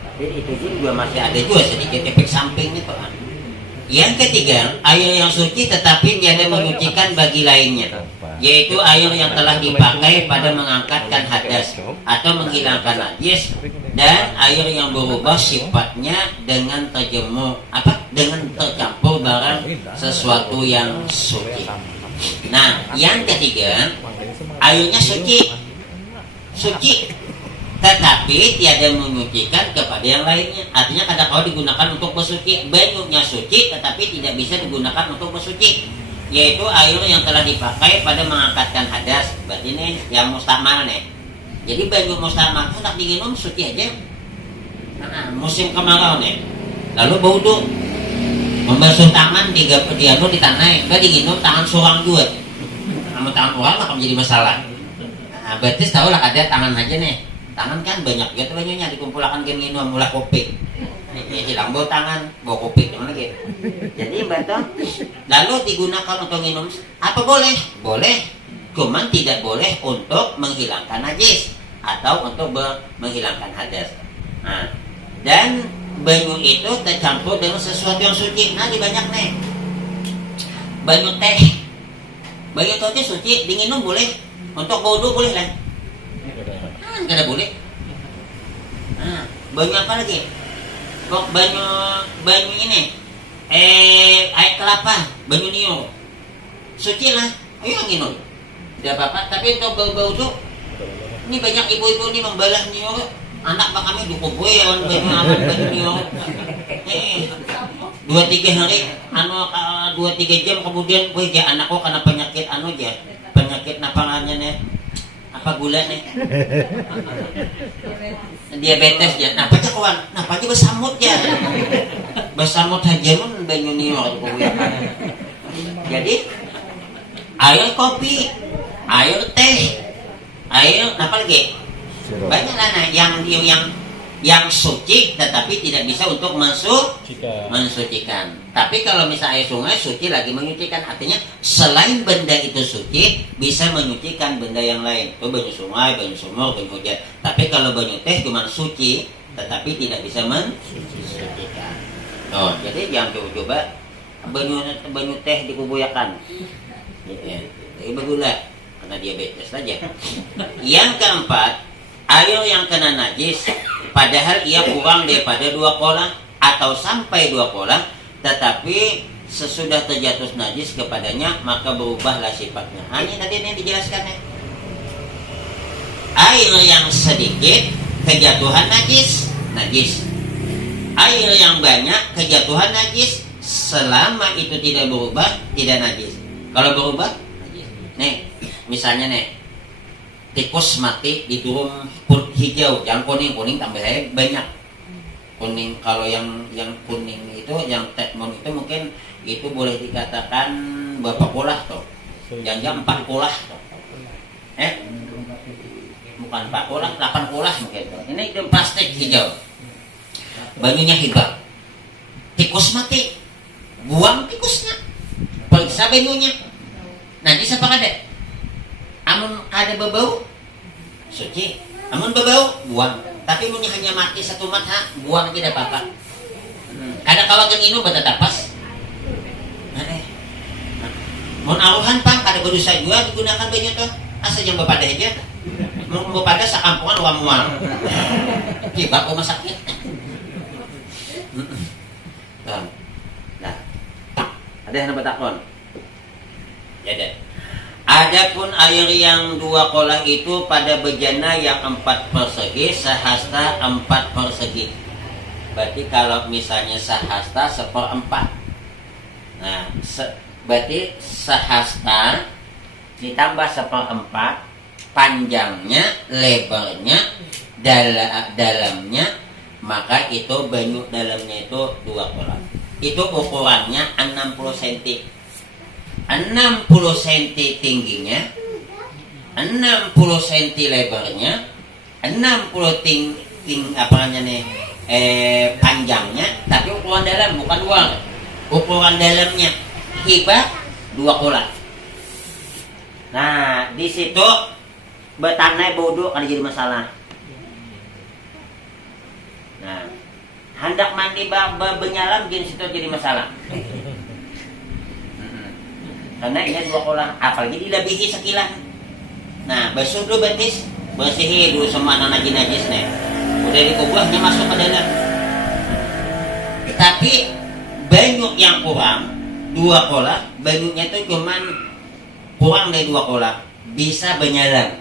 tapi itu juga masih ada juga sedikit efek sampingnya tuh. Yang ketiga, air yang suci tetapi tiada menyucikan bagi lainnya, yaitu air yang telah dipakai pada mengangkatkan hadas atau menghilangkan najis, dan air yang berubah sifatnya dengan dengan tercampur barang sesuatu yang suci. Nah, yang ketiga, airnya suci, tetapi tiada menyucikan kepada yang lainnya. Artinya kada kau digunakan untuk bersuci. Banyunya suci tetapi tidak bisa digunakan untuk bersuci, yaitu air yang telah dipakai pada mengangkatkan hadas. Berarti ini yang mustamal nih. Jadi banyu mustamal itu tak diminum suci aja. Nah, musim kemarau nih, lalu berwudu, membasuh tangan di tanah, enggak diminum tangan surang juga. Namun tangan surang akan menjadi masalah. Nah, berarti tahu lah ada tangan aja nih. Tangan kan banyak gitu banyunya dikumpulkan ke minum mula kopi. Ini hilang bau tangan, bau kopi gimana gitu. Jadi betul. Lalu digunakan untuk minum apa boleh? Boleh. Cuman tidak boleh untuk menghilangkan najis atau untuk menghilangkan hadas. Nah, dan banyu itu tercampur dengan sesuatu yang suci. Nah, di banyak nih. Banyu teh. Banyu teh suci, diminum boleh. Untuk wudu boleh lah. Kada boleh. Nah, banyu apa lagi? Kok banyu ini air kelapa, banyu niu. Suci lah. Ayo minum. Tidak apa-apa, tapi untuk bau-bau tuh ini banyak ibu-ibu ini membalas niu. Anak bang kami dikumpul ya banyu niu. 2-3 hari 2-3 jam kemudian anakku kena penyakit penyakit napangannya nih. Apa gula nih? Diabetes ya. Nah, baca kawan. Nah, pagi bersamut ya. Bersamut aja mun banyu niu Jadi air kopi, air teh, air apa lagi? Banyak lah yang suci tetapi tidak bisa untuk mensucikan. Tapi kalau misalnya air sungai suci lagi menyucikan, artinya selain benda itu suci bisa menyucikan benda yang lain. Itu banyu sungai, banyu sumur, banyu hujan. Tapi kalau banyu teh cuma suci tetapi tidak bisa mensucikan. Oh, jadi jangan coba banyu teh dikubuyakan. Gitu ya. Jadi bergula karena diabetes saja. Yang keempat, air yang kena najis padahal ia kurang daripada 2 kolang atau sampai 2 kolang, tetapi sesudah terjatuh najis kepadanya maka berubahlah sifatnya. Ini tadi ini dijelaskan ya. Air yang sedikit kejatuhan najis. Air yang banyak kejatuhan najis, selama itu tidak berubah tidak najis. Kalau berubah najis. Nih, misalnya nih, tikus mati di turun hijau, jangan kuning tambah banyak. kuning. Kalau yang kuning itu, yang tekmon itu mungkin itu boleh dikatakan berapa kulah toh? Yang 4 kulah toh? Bukan 4 kulah, 8 kulah mungkin toh. Ini itu plastik hijau. Banyunya hibah. Tikus mati, buang tikusnya, periksa banyunya. Nanti siapa kada? Amun kada berbau, suci. Amun berbau, buang. Tapi mun hanya mati satu mata, buang tidak apa-apa. Kada kawagan inu betetapas. Mun aluhan pang kada berdosa juga digunakan banyak tuh. Asa jam bepada aja. Mun bepada sakampungan uang mual. Tiba rumah sakit. Nah, ada yang bertakon. Ya deh. Adapun air yang 2 kolah itu pada bejana yang 4 persegi, sehasta 4 persegi. Berarti kalau misalnya sehasta 1/4. Nah, berarti sehasta ditambah 1/4, panjangnya, lebarnya, dalamnya, maka itu banyu dalamnya itu 2 kolah. Itu ukurannya 60 cm. 60 cm tingginya, 60 cm lebarnya, 60 panjangnya, tapi ukuran dalam bukan luar. Ukuran dalamnya hibah 2 kolah. Nah, di situ betanai bodoh kan jadi masalah. Nah, hendak mandi benyalam di situ jadi masalah. Karena ini 2 kolah, apalagi dilebihi sekilan. Nah, basuh dulu betis, bersihin dulu semua najis nih. Udah dikubahnya masuk ke dalam. Tapi banyu yang kurang 2 kolah, banyunya itu cuman kurang dari 2 kolah, bisa benyalam.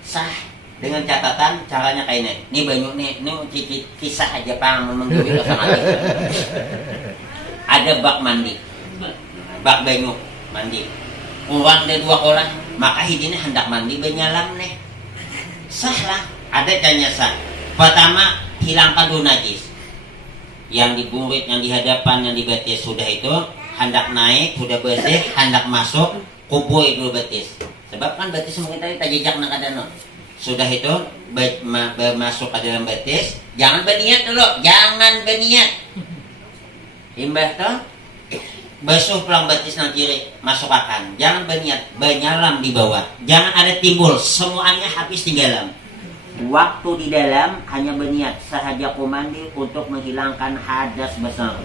Sah, dengan catatan caranya kayak ini. Ini banyu nih, ini kisah aja pang menggurui sama mandi. Ada bak mandi, bak banyu mandi kurang dari 2 kolah, maka hidupnya hendak mandi benyalam nih. Sah lah, ada caranya sah. Pertama, hilangkan dulu najis yang di burit, yang di hadapan, yang di betis. Sudah itu hendak naik, sudah bersih, hendak masuk, kubur dulu betis. Sebab kan betis mungkin tadi tak jejak nak ada no. Sudah itu masuk ke dalam betis, jangan berniat dulu, jangan berniat. Imbah toh basuh pulang betis nang kiri, masuk akan. Jangan berniat, benyalam di bawah. Jangan ada timbul, semuanya habis di dalam. Waktu di dalam hanya berniat sahaja komandi untuk menghilangkan hadas besar.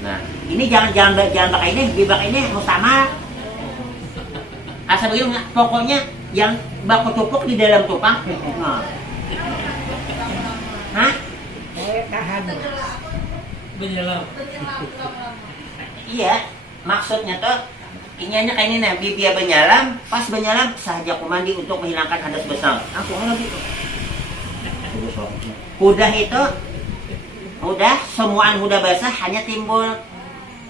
Nah, ini jangan pakai ini, bibak ini mustama. Asal begitu, pokoknya yang baku tupuk di dalam tupang. Nah. Hah? Tahan. Menyelam. Iya, maksudnya tuh ininya kayak ini nih, biar benyalam, pas benyalam sahaja komandi untuk menghilangkan hadas besar. Langsung lagi tuh. Udah itu, udah semuaan udah basah, hanya timbul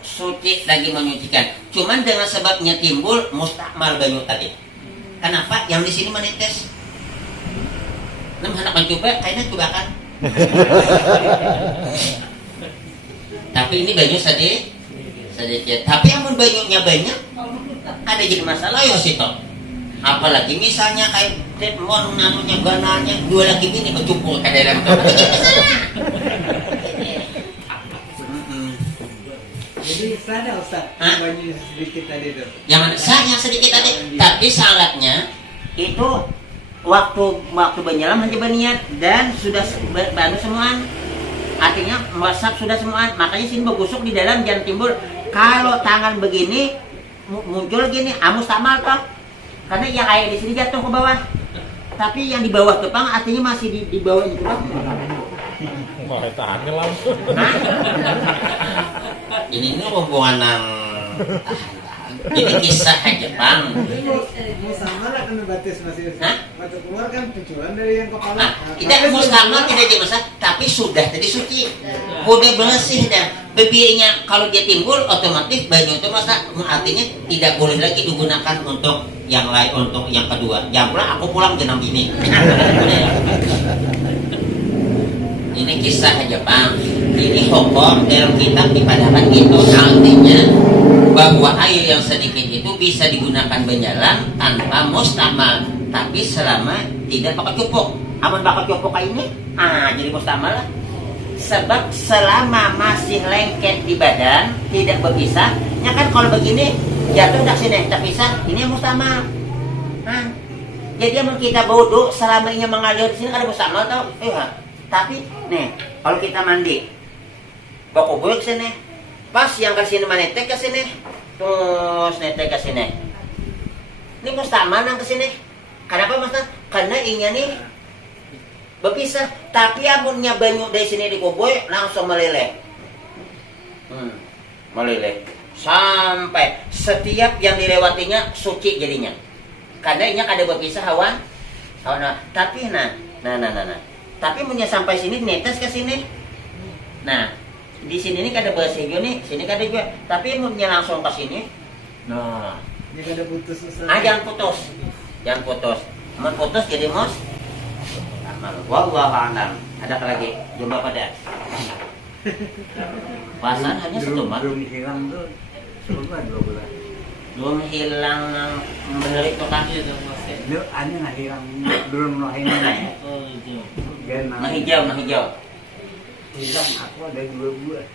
suci lagi menyucikan. Cuman dengan sebabnya timbul mustakmal banyu tadi. Kenapa? Yang di sini menetes. Hendak mencoba, kayaknya cobakan. Tapi ini banyu sedikit. Tapi amun banyunya banyak, ada jadi masalah ya sih toh. Apalagi misalnya kayak tetmon nanunya gananya 2 lagi ini bercumpur ke dalam toh. Jadi sana Ustaz, banyu sedikit tadi tuh. Jangan sah yang sedikit tadi, tapi syaratnya itu waktu benyalam hanya berniat dan sudah baru semua. Artinya WhatsApp sudah semua, makanya sini bergusuk di dalam jangan timbul. Kalau tangan begini muncul gini, amus tamal toh. Karena yang air di sini jatuh ke bawah. Tapi yang di bawah tepang artinya masih di bawah itu. Wah, tahannya langsung. Ini hubungan yang ini kisah Jepang. Mau sama lah kan batis masih Ustaz. Waktu keluar kan tujuan dari yang kepala. Tidak mustahil tidak dimasak, tapi sudah tadi suci, udah bersih dan bibirnya kalau dia timbul otomatis banyu itu masa artinya tidak boleh lagi digunakan untuk yang lain, untuk yang kedua. Jangan pula aku pulang jenam ini. Ini kisah Jepang. Ini hukum dalam kitab dipadakan gitu. Artinya bahwa air yang sedikit itu bisa digunakan benyalan tanpa mustamal, tapi selama tidak pakai cupuk. Amun pakai cupuk kayak ini, jadi mustamal lah. Sebab selama masih lengket di badan, tidak berpisah. Ya kan kalau begini jatuh dak sini terpisah, ini yang mustamal. Jadi amun kita bodoh selama ini mengalir di sini kan ada mustamal tau. Tapi nih kalau kita mandi, bawa kubur ke sini, pas yang ke sini menetek ke sini, terus netek ke sini. Ini mustamal yang ke sini. Kenapa mas? Karena inya nih berpisah, tapi amunnya banyu dari sini dikubur langsung meleleh, meleleh sampai setiap yang dilewatinya suci jadinya, karena ini kada berpisah hawa. Tapi tapi amunnya sampai sini netes ke sini, di sini nih kada bersih nih, sini kada juga, tapi amunnya langsung ke sini, Ini kada putus Ustaz. jangan putus, putus jadi mos. Wallahu a'lam. Ada apa lagi? Jumpa pada. Puasa hanya satu mat. Belum hilang tuh sebulan 2 bulan. Belum hilang menderit tukang itu. Lu aneh nggak hilang belum lahirnya. Nah hijau. Hilang aku ada 2 bulan.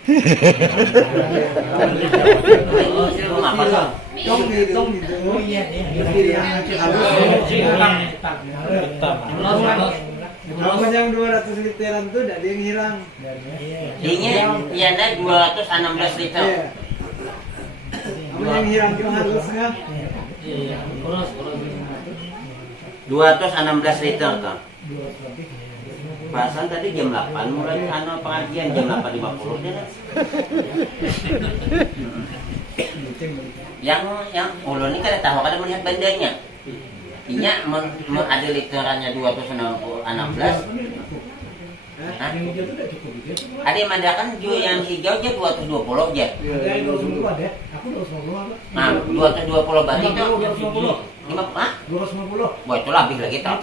Apa tuh? Dong gitu. Oh iya. Kalau yang 200 literan tuh ada yang hilang. Ini ada 216 liter. Iya. Kamu yang hilang cuma harusnya. 216 liter tuh. Pasan tadi jam 8 mulai pengajian, jam 8.50 deh. Yang ulun ini kada tahu, kada melihat bandanya. Inya ada literannya 216. Ada yang mandakan yang hijau aja 220 aja. Nah, 220 berarti itu 250. Wah, itu lebih lagi tau.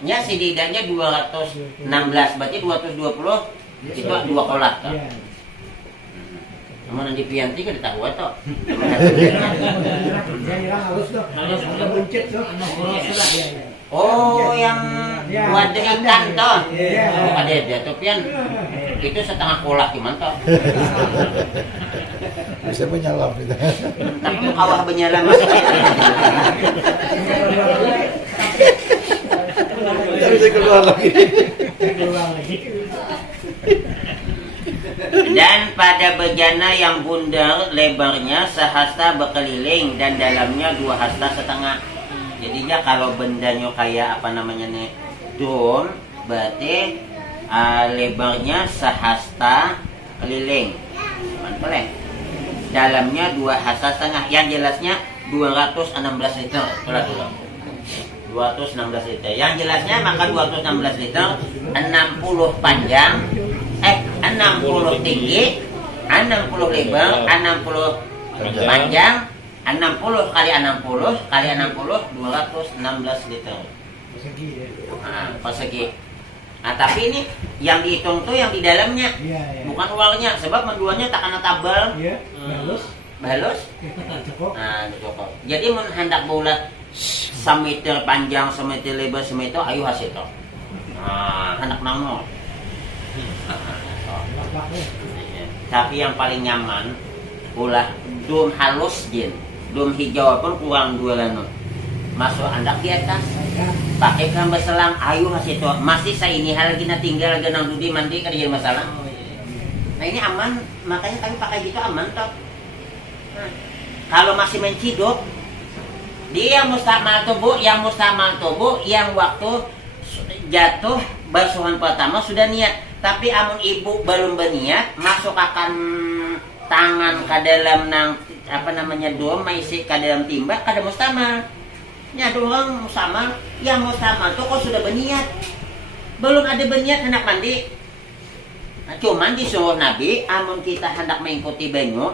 Nya si didanya 216 berarti 220 itu 2 kolak tau. Namun nanti pianti kan tahu atau? Oh, yang wadah ikan toh. Ada dia tuh pian. Itu setengah kolak gimana toh? Bisa menyelam gitu. Tapi kawah menyelam masuk. Bisa keluar lagi. Dan pada bejana yang bundar lebarnya sehasta berkeliling dan dalamnya 2 hasta setengah. Jadinya kalau bendanya kayak apa namanya nih dom, berarti lebarnya sehasta keliling. Mantap ya? Dalamnya 2 hasta setengah. Yang jelasnya 216 liter. Itulah dulu. 216 liter. Yang jelasnya maka 216 liter 60 panjang. 60 tinggi, 60 lebar, 60 panjang, 60 kali 60 kali 60 216 liter. Persegi. Nah, tapi ini yang dihitung tuh yang di dalamnya, bukan uangnya. Sebab menjualnya tak kena tabal. Balus. Nah, cukup. Jadi mun hendak bulat semeter panjang, semeter lebar, semeter ayo hasil toh. Nah, hendak nangol. Tapi yang paling nyaman ulah dom halus jin, dom hijau pun kurang 2 lano. Masuk andak di atas, pakai gambar selang, ayo masih itu masih saya ini hal lagi tinggal genang dudi mandi kan jadi masalah. Nah ini aman, makanya kami pakai gitu aman toh. Kalau masih menciduk, dia mustamal tubuh, yang waktu jatuh basuhan pertama sudah niat. Tapi amun ibu belum berniat masukkan tangan ke dalam apa namanya dom maisi ke dalam timba kada mustamal. Nya doang mustamal, yang mustamal tuh kok sudah berniat. Belum ada berniat hendak mandi. Nah, cuman disuruh Nabi amun kita hendak mengikuti banyu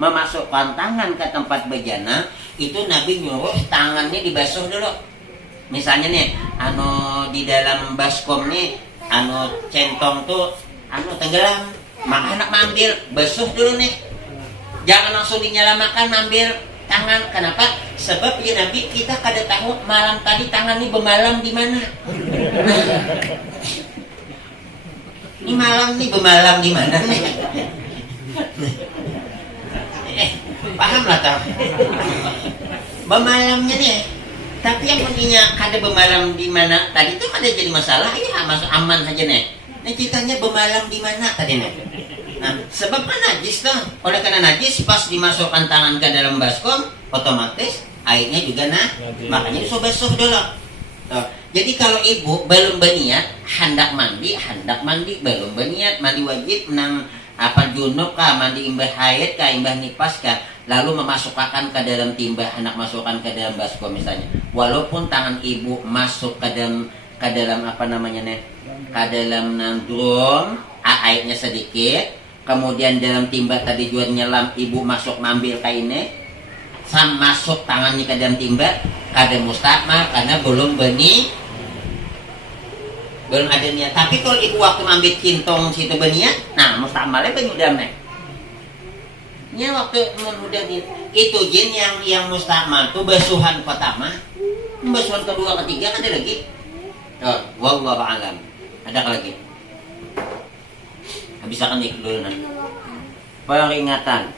memasukkan tangan ke tempat bejana, itu Nabi nyuruh tangannya dibasuh dulu. Misalnya nih, di dalam baskom nih anu centong tuh anu tenggelam, maka anak ambil basuh dulu nih, jangan langsung dinyalamakan ambil tangan. Kenapa? Sebab ya Nabi kita kada tahu malam tadi tangan ini bemalam di mana. Ini malam nih bemalam di mana nih? Paham lah tau? Bemalamnya nih. Tapi yang pentingnya kada bemalam di mana tadi tuh kada jadi masalah ya, masuk aman aja nih. Ini ceritanya bemalam di mana tadi nih? Nah, sebab kan najis tuh. Oleh karena najis pas dimasukkan tangan ke dalam baskom, otomatis airnya juga makanya disuh-basuh dulu. Tuh. Jadi kalau ibu belum berniat hendak mandi belum berniat mandi wajib nang apa junub kah, mandi imbah haid kah, imbah nipas kah, lalu memasukkan ke dalam timba, anak masukkan ke dalam baskom misalnya. Walaupun tangan ibu masuk ke dalam apa namanya nih, ke dalam drum, airnya sedikit. Kemudian dalam timba tadi juga nyelam, ibu masuk ngambil kainnya, masuk tangannya ke dalam timba, kada mustahmal karena belum ada niat. Tapi kalau ibu waktu ngambil cintong situ berniat, nah mustahmalnya benyudam nih. Ini waktu udah itu jin yang mustahmal tuh basuhan pertama, basuhan kedua, ketiga ada lagi. Oh, wallahu a'lam. Ada lagi? Bisa kan dulu nanti. Peringatan.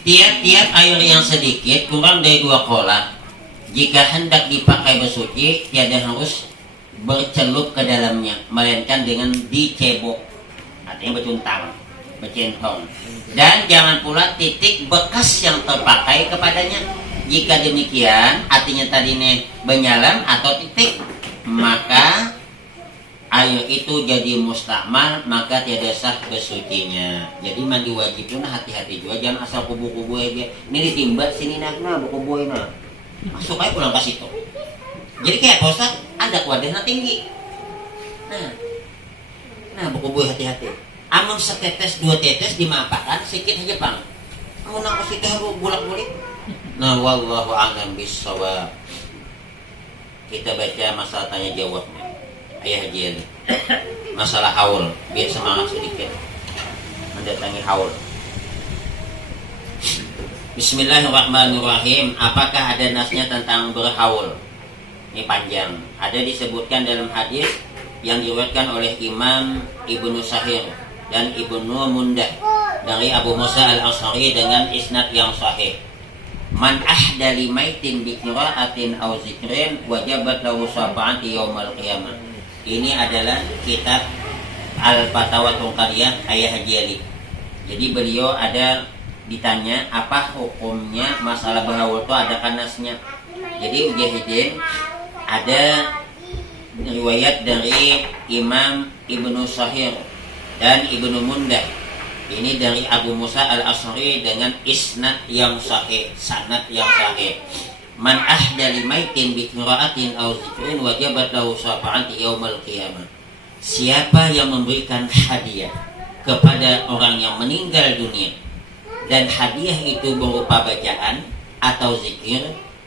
Tiap-tiap air yang sedikit kurang dari 2 kolak, jika hendak dipakai bersuci, tiada harus bercelup ke dalamnya, melainkan dengan dicebok, artinya bercuntang, bercentong. Dan jangan pula titik bekas yang terpakai kepadanya. Jika demikian, artinya tadi nih benyalam atau titik, maka air itu jadi mustakmal, maka tiada sah bersucinya. Jadi mandi wajib pun hati-hati juga, jangan asal kubu-kubu aja. Ini ditimba sini nak buku-buku nah. Masuk aja pulang ke situ. Jadi kayak Ustaz, ada wadahnya tinggi. Nah buku-buku hati-hati. Amun setetes 2 tetes dimapakan sedikit aja bang. Amun aku situ harus bolak-balik. Nah wallahu a'lam bishawab. Kita baca masalah tanya jawabnya. Ayah Haji, masalah haul, biar semangat sedikit mendatangi haul. Bismillahirrahmanirrahim. Apakah ada nasnya tentang berhaul? Ini panjang. Ada disebutkan dalam hadis yang diriwayatkan oleh Imam Ibnu Sahih dan Ibnu Mundah dari Abu Musa al-Ash'ari dengan isnad yang sahih. Man ahda limaitin bi qira'atin aw zikrin wajabat lahu syafa'ati yaumal qiyamah. Ini adalah kitab Al-Fatawa Tungkaliyah Ayah Haji Ali. Jadi beliau ada ditanya apa hukumnya masalah berhaul itu, ada kanasnya. Jadi Ujahidin ada riwayat dari Imam Ibnu Sahih dan Ibnu Mundah. Ini dari Abu Musa al-Ash'ari dengan isnad yang sahih, sanad yang sahih. Man ahda limaitin bi qira'atin aw zikrin wajabat lahu syafa'ati yaumal qiyamah. Siapa yang memberikan hadiah kepada orang yang meninggal dunia dan hadiah itu berupa bacaan atau zikir,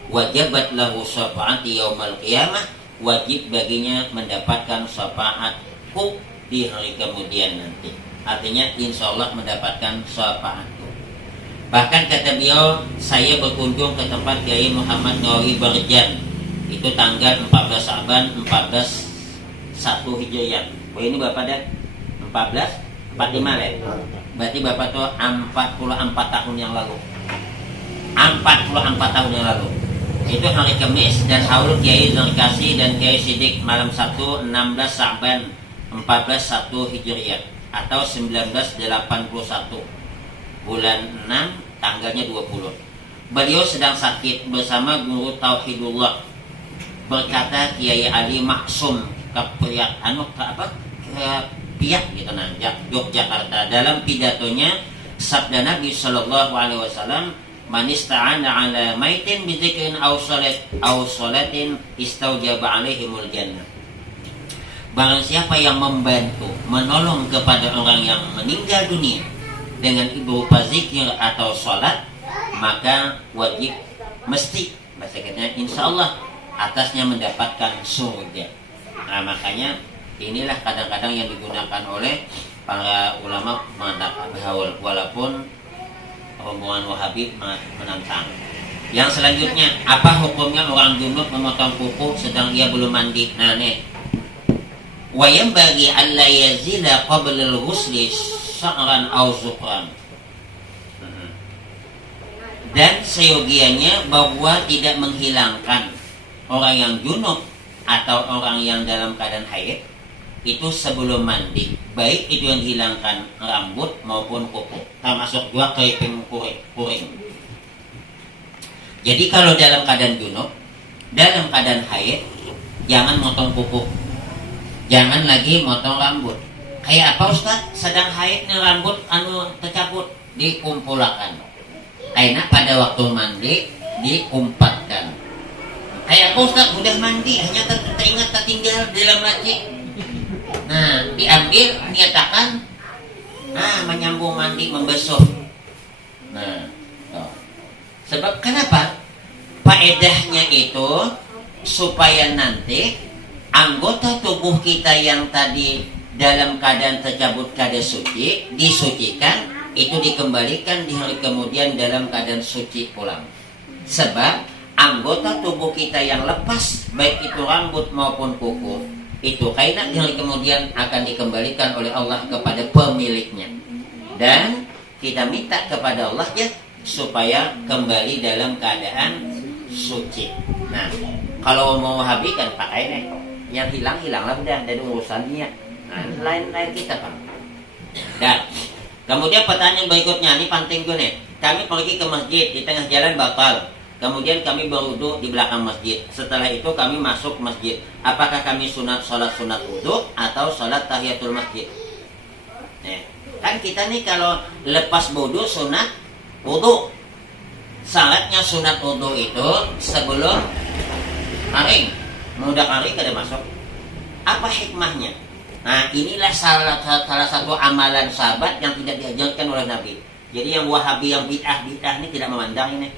wajabat lahu syafa'ati yaumal qiyamah, wajib baginya mendapatkan syafaatku di hari kemudian nanti. Artinya insyaallah mendapatkan syafaatku. Bahkan kata beliau, saya berkunjung ke tempat Kiai Muhammad Nawawi Barjan. Itu tanggal 14 Sa'ban 14 1 Hijriah. Oh ini Bapak dah 14 45 ya. Berarti Bapak tuh 44 tahun yang lalu. 44 tahun yang lalu. Itu hari Kamis dan haul Kiai Zarkasi dan Kiai Sidik malam Sabtu 16 Sa'ban 14 1 Hijriah atau 1981. Bulan 6 tanggalnya 20. Beliau sedang sakit bersama guru Tauhidullah. Berkata Kiai Ali Maksum Kepiak gitu nah, Yogyakarta. Dalam pidatonya sabda Nabi sallallahu alaihi wasallam, "Man ista'ana 'ala maitin bi dzikrin aw salatin istaujaba 'alaihimul jannah." Barang siapa yang membantu, menolong kepada orang yang meninggal dunia dengan berupa zikir atau sholat, maka wajib mesti bahasa katanya insyaallah atasnya mendapatkan surga. Nah makanya Inilah kadang-kadang yang digunakan oleh para ulama mengatakan haul, walaupun rombongan Wahabi menantang. Yang selanjutnya, apa hukumnya orang junub memotong kuku sedang ia belum mandi? Nah nih, wa yanbaghi alla yazila qabla al-ghusli sya'ran aw zufran. Dan seyogianya bahwa tidak menghilangkan orang yang junub atau orang yang dalam keadaan haid itu sebelum mandi, baik itu yang dihilangkan rambut maupun kuku, termasuk juga keriping kuring. Jadi kalau dalam keadaan junub, dalam keadaan haid, jangan motong kuku, jangan lagi motong rambut. Kayak apa Ustaz? Sedang haid nih rambut tercabut, dikumpulkan. Karena pada waktu mandi diumpatkan. Kayak apa Ustaz? Udah mandi, hanya teringat tertinggal di dalam laci. Nah, diambil, nyatakan, menyambung mandi, membasuh. Nah, sebab kenapa? Faedahnya itu supaya nanti anggota tubuh kita yang tadi dalam keadaan tercabut keadaan suci disucikan, itu dikembalikan di hari kemudian dalam keadaan suci pulang. Sebab anggota tubuh kita yang lepas, baik itu rambut maupun kuku, itu karena di hari kemudian akan dikembalikan oleh Allah kepada pemiliknya. Dan kita minta kepada Allah ya supaya kembali dalam keadaan suci. Nah, kalau mau Wahabi kan pakai nih, yang hilang-hilanglah udah dari urusannya. Nah, lain-lain kita Pak. Dan kemudian pertanyaan berikutnya, ini penting gue nih. Kami pergi ke masjid, di tengah jalan batal. Kemudian kami berwudu di belakang masjid. Setelah itu kami masuk masjid. Apakah kami sholat sunat wudu atau sholat tahiyatul masjid? Nah, kan kita nih kalau lepas wudu sunat wudu. Syaratnya sunat wudu itu sebelum kering. Mudah kering kada masuk. Apa hikmahnya? Nah, inilah salah satu amalan sahabat yang tidak diajarkan oleh Nabi. Jadi yang Wahabi, yang bid'ah ini tidak memandang ini.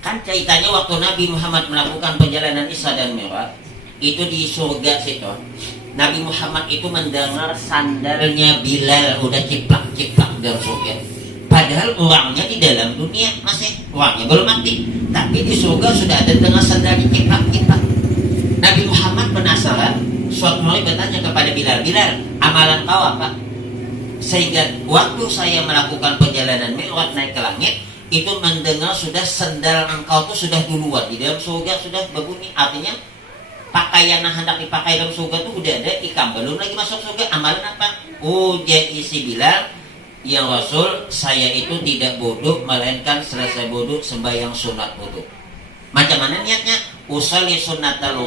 Kan ceritanya waktu Nabi Muhammad melakukan perjalanan Isra dan Mi'raj, itu di surga situ. Nabi Muhammad itu mendengar sandalnya Bilal udah ciplak-ciplak dalam surga. Padahal orangnya di dalam dunia masih, orangnya belum mati. Tapi di surga sudah ada dengar sandalnya ciplak-ciplak. Nabi Muhammad penasaran, suatu hari bertanya kepada Bilal, Bilal, amalan kau apa? Sehingga waktu saya melakukan perjalanan Mi'raj naik ke langit, itu mendengar sudah sendal engkau itu sudah duluan di dalam surga sudah berbunyi. Artinya pakaian yang hendak dipakai dalam surga itu udah ada, ikam belum lagi masuk surga. Amalan apa? Jadi isi Bilal, ya Rasul, saya itu tidak bodoh melainkan selesai bodoh sembahyang sunat bodoh. Macam mana niatnya? Usolli sunnatal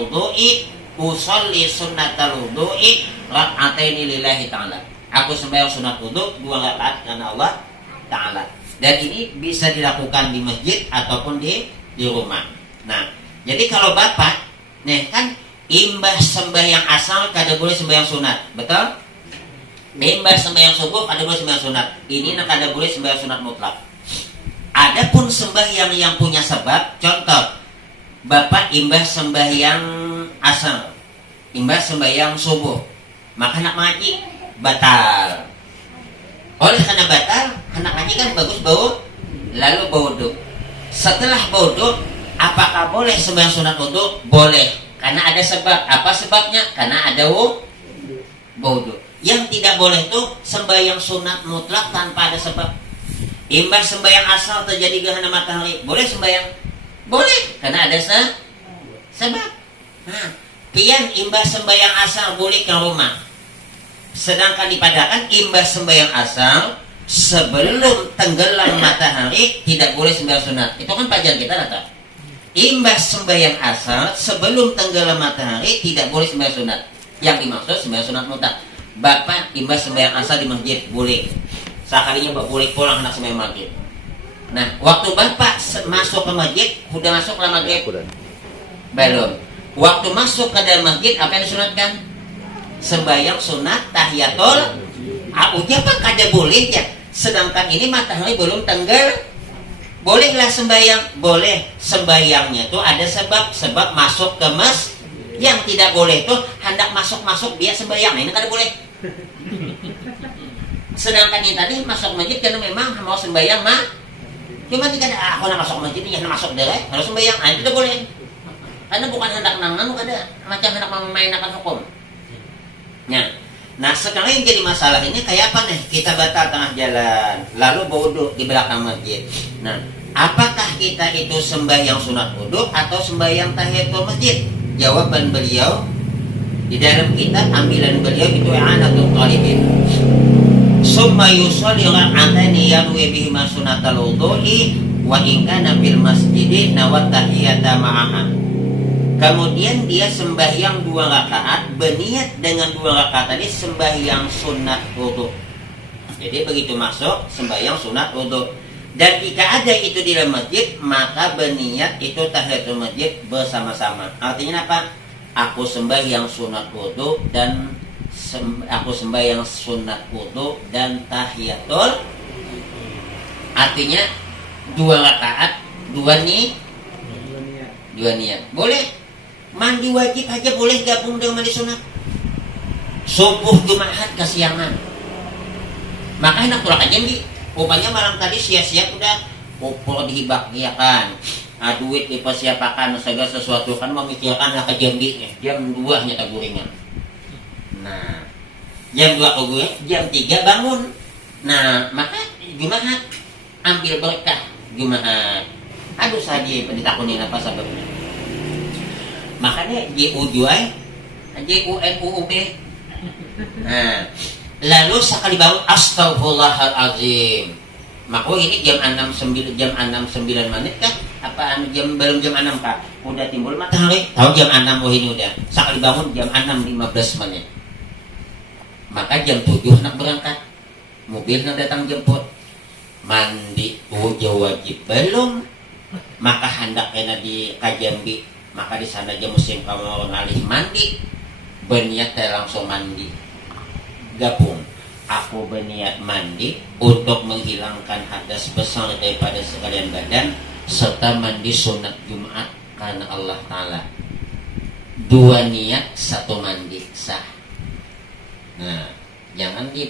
wudu'i rak'ataini lillahi ta'ala. Aku sembahyang sunat wudu 2 rakaat karena Allah Ta'ala. Dan ini bisa dilakukan di masjid ataupun di rumah. Nah, jadi kalau bapak, nih kan imbah sembahyang asal kada boleh sembahyang sunat, betul? Imbah sembahyang subuh kada boleh sembahyang sunat. Ini kada boleh sembahyang sunat mutlak. Adapun sembahyang yang punya sebab, contoh, bapak imbah sembahyang asal, imbah sembahyang subuh, maka nak ngaji batal. Oleh karena batal, hendak ngaji kan bagus bau, lalu wudu. Setelah wudu, apakah boleh sembahyang sunat wudu? Boleh, karena ada sebab. Apa sebabnya? Karena ada wudu. Yang tidak boleh itu sembahyang sunat mutlak tanpa ada sebab. Imbas sembahyang asal terjadi gerhana matahari, boleh sembahyang? Boleh, karena ada sebab. Nah, pian imbas sembahyang asal boleh ke rumah. Sedangkan dipadakan imbas sembahyang asal sebelum tenggelam matahari tidak boleh sembahyang sunat. Itu kan pelajaran kita rata. Imbas sembahyang asal sebelum tenggelam matahari tidak boleh sembahyang sunat. Yang dimaksud sembahyang sunat mutlak. Bapak imbas sembahyang asal di masjid boleh. Sekalinya bapak boleh pulang hendak sembahyang maghrib. Nah, waktu bapak masuk ke masjid, sudah masuk ke maghrib? Belum. Waktu masuk ke dalam masjid, apa yang disunatkan? Sembahyang sunat tahiyatul ujian kan kada boleh ya. Sedangkan ini matahari belum tenggelam. Bolehlah sembahyang? Boleh. Sembahyangnya tuh ada sebab masuk ke Yang tidak boleh itu hendak masuk dia sembahyang, ini kada boleh. Sedangkan yang tadi masuk masjid karena memang mau sembahyang mah, cuma tidak ada aku nak masuk masjid ini nak masuk deh harus sembahyang, itu tidak boleh. Karena bukan hendak nangan, kada macam hendak memainkan hukum. Nah sekarang yang jadi masalah ini kayak apa nih? Kita batal tengah jalan, lalu wudhu di belakang masjid. Nah, apakah kita itu sembahyang sunat wudhu atau sembahyang tahiyatul masjid? Jawaban beliau di dalam kitab ambilan beliau itu i'anatul talibin. Summa yusalli rak'ataini yanwi bihima sunatal wudhu'i wa in kana fil masjidi nawat tahiyata ma'aha. Kemudian dia sembahyang 2 rakaat, berniat dengan 2 rakaat tadi sembahyang sunat wudhu. Jadi begitu masuk sembahyang sunat wudhu. Dan jika ada itu di dalam masjid, maka berniat itu tahiyatul masjid bersama-sama. Artinya apa? Aku sembahyang sunat wudhu dan aku sembahyang sunat wudhu dan tahiyatul. Artinya 2 rakaat, 2 niat. Boleh. Mandi wajib aja boleh gabung dengan mandi sunat. Subuh Jumat kesiangan. Maka enak pulang aja nih. Rupanya malam tadi sia-sia udah popor dihibak-hiakan. Duit dipersiapakan segala sesuatu kan memikirkan hak jambinya. Jam 2 nyata guringan. Nah, jam 2 ke gue, jam 3 bangun. Nah, maka Jumat ambil berkah Jumat. Aduh saja ditakunin apa sebabnya. Makanya JUNUUB. Nah, lalu sekali bangun astagfirullahalazim. Maka ini jam 6:09 menit kah? Apaan belum jam 6 kah? Udah timbul matahari. Tahu jam 6 ini udah. Sekali bangun jam 6:15 menit. Maka jam 7 nak berangkat. Mobil nak datang jemput. Mandi wajib belum. Maka hendak kena di Kajambi. Maka di sana aja musim kamu ngalih mandi, berniat saya langsung mandi, gabung. Aku berniat mandi untuk menghilangkan hadas besar daripada sekalian badan serta mandi sunat Jumat karena Allah Ta'ala. 2 niat 1 mandi sah. Nah, jangan di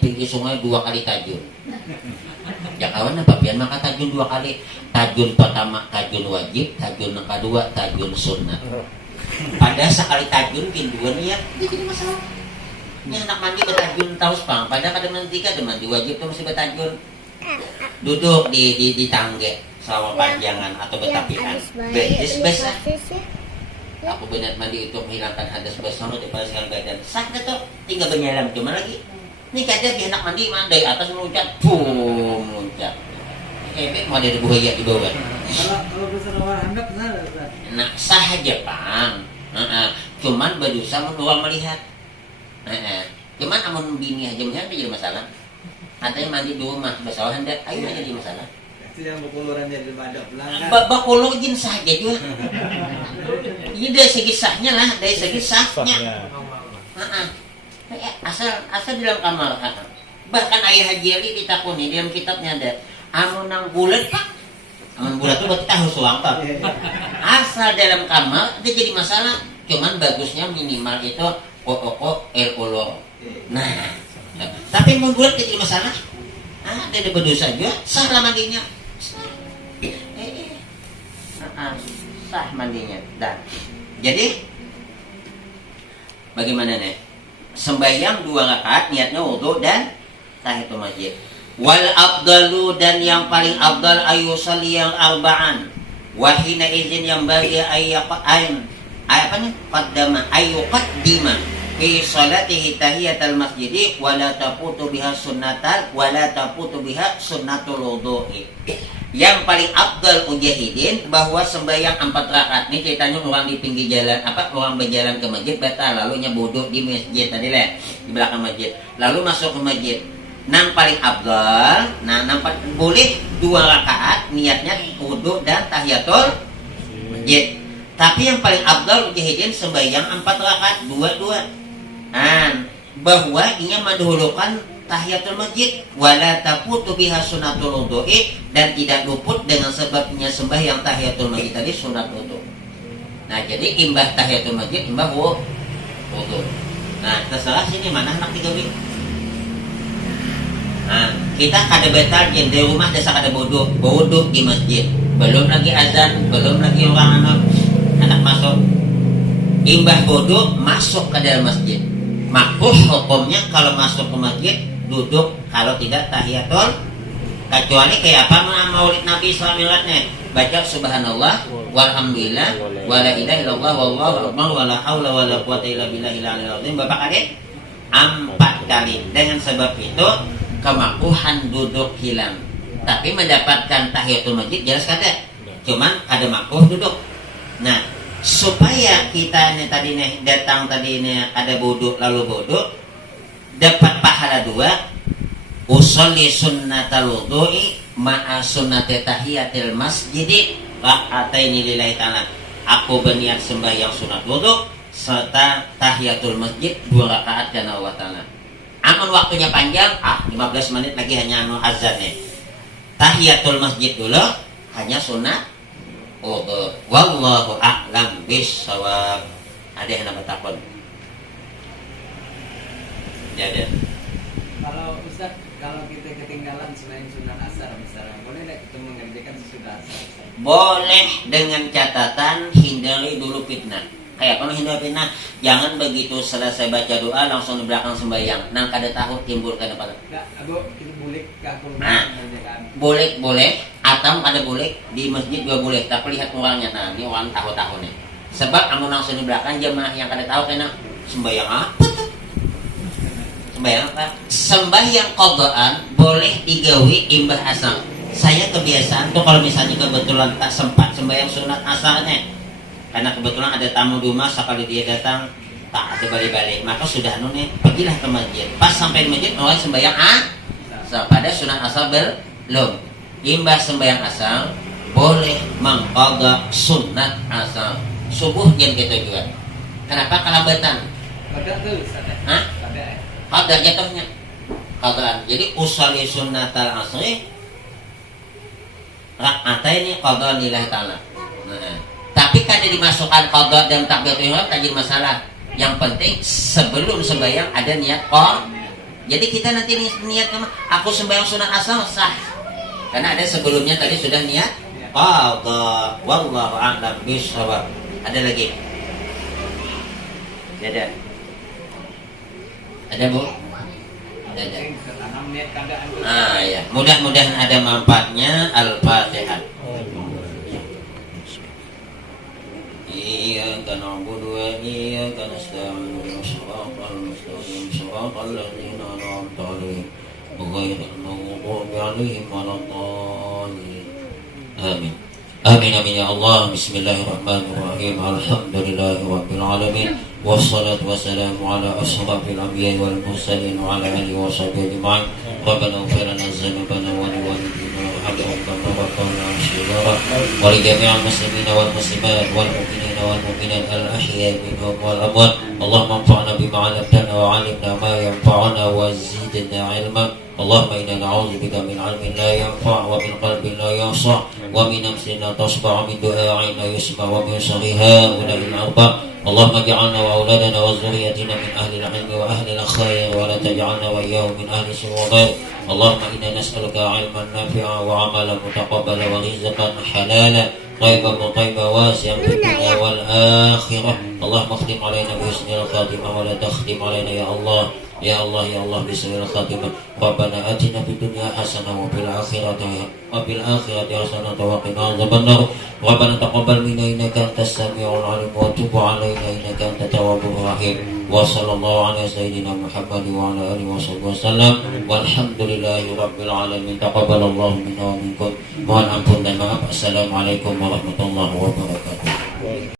pinggir sungai 2 kali tajun. Ya kawan apa biar maka tajun 2 kali. Tajun pertama tajun wajib, tajun yang kedua tajun sunnah. Pada sekali tajun kin 2 niat, jadi masalah. Ini anak mandi bertajun tahu sepang. Pada kada mandi wajib tuh mesti bertajun. Duduk di tangga sawah panjangan atau betapian. Besar. Aku benar mandi untuk menghilangkan hadas besar daripada sekalian badan. Sah tuh tinggal berjalan cuma lagi. Ini kada dia anak mandi dari atas meluncat, meluncat. Mau ada buaya di bawah. Kalau bersalah hendak benar. Nah sah aja pang. Cuman berdosa mendoang melihat. Cuman amun bini aja melihat jadi masalah. Katanya mandi di rumah bersalah hendak, ayo aja jadi masalah. Itu yang berkuluran jadi badak belakang. Bakulu jin sah aja juga. Ini dari segi sahnya lah, dari segi sahnya. Asal di dalam kamar. Bahkan Ayah Haji Ali ditakuni dalam kitabnya ada. Amun nang bulat pak, amun bulat itu berarti tahu suang pak. Asal dalam kamar itu jadi masalah. Cuman bagusnya minimal itu kokok ulur. Nah, tapi amun bulat jadi masalah. Ada berdosa juga. Sah lah mandinya. Sah mandinya. Dan jadi bagaimana nih? Sembahyang 2 rakaat niatnya wudhu dan tahiyatul masjid. Wal afdalu dan yang paling afdal ayusalli yang arba'an. Wahina izin yang bagi qaddama fi salatihi tahiyatul masjidi wala tafutu biha sunnatul wudhu'i. Yang paling afdal mujahidin bahwa sembahyang 4 rakaat ini ceritanya orang di pinggir jalan orang berjalan ke masjid batal lalu nyebuduk di masjid tadi lah di belakang masjid lalu masuk ke masjid. Nang paling afdal, boleh 2 rakaat niatnya wudu dan tahiyatul masjid. Tapi yang paling afdal mujahidin sembahyang 4 rakaat 2-2. Bahwa ini mendahulukan tahiyatul masjid wala tafutu biha sunnatul wudhu'i dan tidak luput dengan sebabnya sembahyang tahiyatul masjid tadi sunat wudu. Nah, jadi imbah tahiyatul masjid, imbah wudu. Nah, terserah sini mana anak digawe. Nah, kita kada betal di rumah desa kada wudu di masjid. Belum lagi azan, belum lagi orang anak masuk. Imbah wudu masuk ke dalam masjid. Makruh hukumnya kalau masuk ke masjid duduk, kalau tidak tahiyatul, kecuali kayak apa maulid Nabi SAW baca subhanallah walhamdulillah wala ilaha illallah wallahu akbar wala haula wala quwata illa billahil aliyil azim Bapak Kadek 4 kali. Dengan sebab itu kemakruhan duduk hilang, tapi mendapatkan tahiyatul masjid jelas kada, cuman ada makruh duduk. Nah, supaya kita ini tadi nih datang tadi ini ada wudu lalu wudu dapat pahala 2, usolli sunnatal wudu'i ma'a sunnati tahiyatil masjidi ra'ataini lillahi ta'ala. Aku berniat sembahyang sunat wudu serta tahiyatul masjid 2 rakaat karena Allah Ta'ala. Amun waktunya panjang, 15 menit lagi hanya azannya. Tahiyatul masjid dulu hanya sunat wudu. Wallahu a'lam bissawab. Ada yang nak bertakon? Jadi Kalau Ustaz, kalau kita ketinggalan selain sunat asar misalnya, boleh tidak kita mengerjakan sesudah asar? boleh dengan catatan hindari dulu fitnah. Kayak apa hindari fitnah? Jangan begitu selesai baca doa langsung di belakang sembahyang. Nang kada tahu timbul kada pada. Enggak, aku kita boleh ke aku Nah. mengerjakan. Boleh atau ada boleh di masjid juga boleh, tapi lihat orangnya. Nah, ini orang tahu-tahu nih. Sebab amun langsung di belakang jemaah yang kada tahu kena sembahyang apa tuh? Sembahyang apa? Sembahyang qadaan boleh digawe imbah asar. Saya kebiasaan tuh kalau misalnya kebetulan tak sempat sembahyang sunat asarnya, karena kebetulan ada tamu di rumah, sekali dia datang tak ada balik-balik, maka sudah nih pergilah ke masjid. Pas sampai di masjid mulai sembahyang pada sunat asar belum. Imbah sembahyang asar boleh mengqadha sunat asar subuh jam ketujuan. Kenapa kelambatan? Kada tuh Ustaz. Hah? Kada. Qadha jatuhnya qadhaan. Jadi usolli sunnatal asri rak'ataini qadha lillahi ta'ala. Nah, tapi kada dimasukkan qadha dan takbiratul ihram tak jadi masalah. Yang penting sebelum sembahyang ada niat Jadi kita nanti niat aku sembahyang sunat asar sah. Karena ada sebelumnya tadi sudah niat qadha. Wallahu a'lam bissawab. Ada lagi? Ada Bu? Ada. Tanam niat keadaan. Ya. Mudah-mudahan ada manfaatnya. Al-Fatihah. Iyyaka na'budu wa iyyaka nasta'in. Shiratal mustaqim. Shiratal ladzina an'amta 'alaihim ghairil maghdubi 'alaihim waladdallin. Amin. Amin amin ya Allah. Bismillahirrahmanirrahim. Alhamdulillahirabbil alamin. Wassalatu wassalamu ala asyrafil anbiya'i wal mursalin wa ala alihi wa sahbihi ajma'in. Rabbana ighfir lana dzunubana wa liwalidina wa habibana wa qawlana syirara wa li jami'il muslimina wal muslimat wal mu'minina wal mu'minat al ahya'i minhum wal amwat. Allahumma anfa'na bima 'allamtana wa 'allimna ma yanfa'una wa zidna 'ilma. Allahumma inna na'udzubika min 'ilmin la yanfa' wa min qalbin la yakhsha wa min nafsin la tasba' wa min du'a'in la yusma' wa min sharri ha'ula'il arba'. Allahumma ij'alna wa auladana wa dzurriyyatina min ahli al-'ilmi wa ahli al-khair wa la taj'alna wa iyyahum min ahli syurur. Allahumma inna nas'aluka 'ilman nafi'a wa 'amalan mutaqabbala wa rizqan halala طيبا وطيبا واسعا في الدنيا والآخرة. اللهم اختم علينا بحسن الخاتمة ولا تختم علينا يا الله يا الله يا الله بسوء الخاتمة. ربنا آتنا في الدنيا حسنة وفي الآخرة حسنة وقنا عذاب النار. ربنا تقبل منا إنك أنت السميع العليم وتب علينا إنك أنت التواب الرحيم. وصلى الله على سيدنا محمد وعلى آله وصحبه وسلم والحمد لله رب العالمين. تقبل الله منا ومنكم. Mohon ampun dan maaf. Assalamualaikum warahmatullahi wabarakatuh.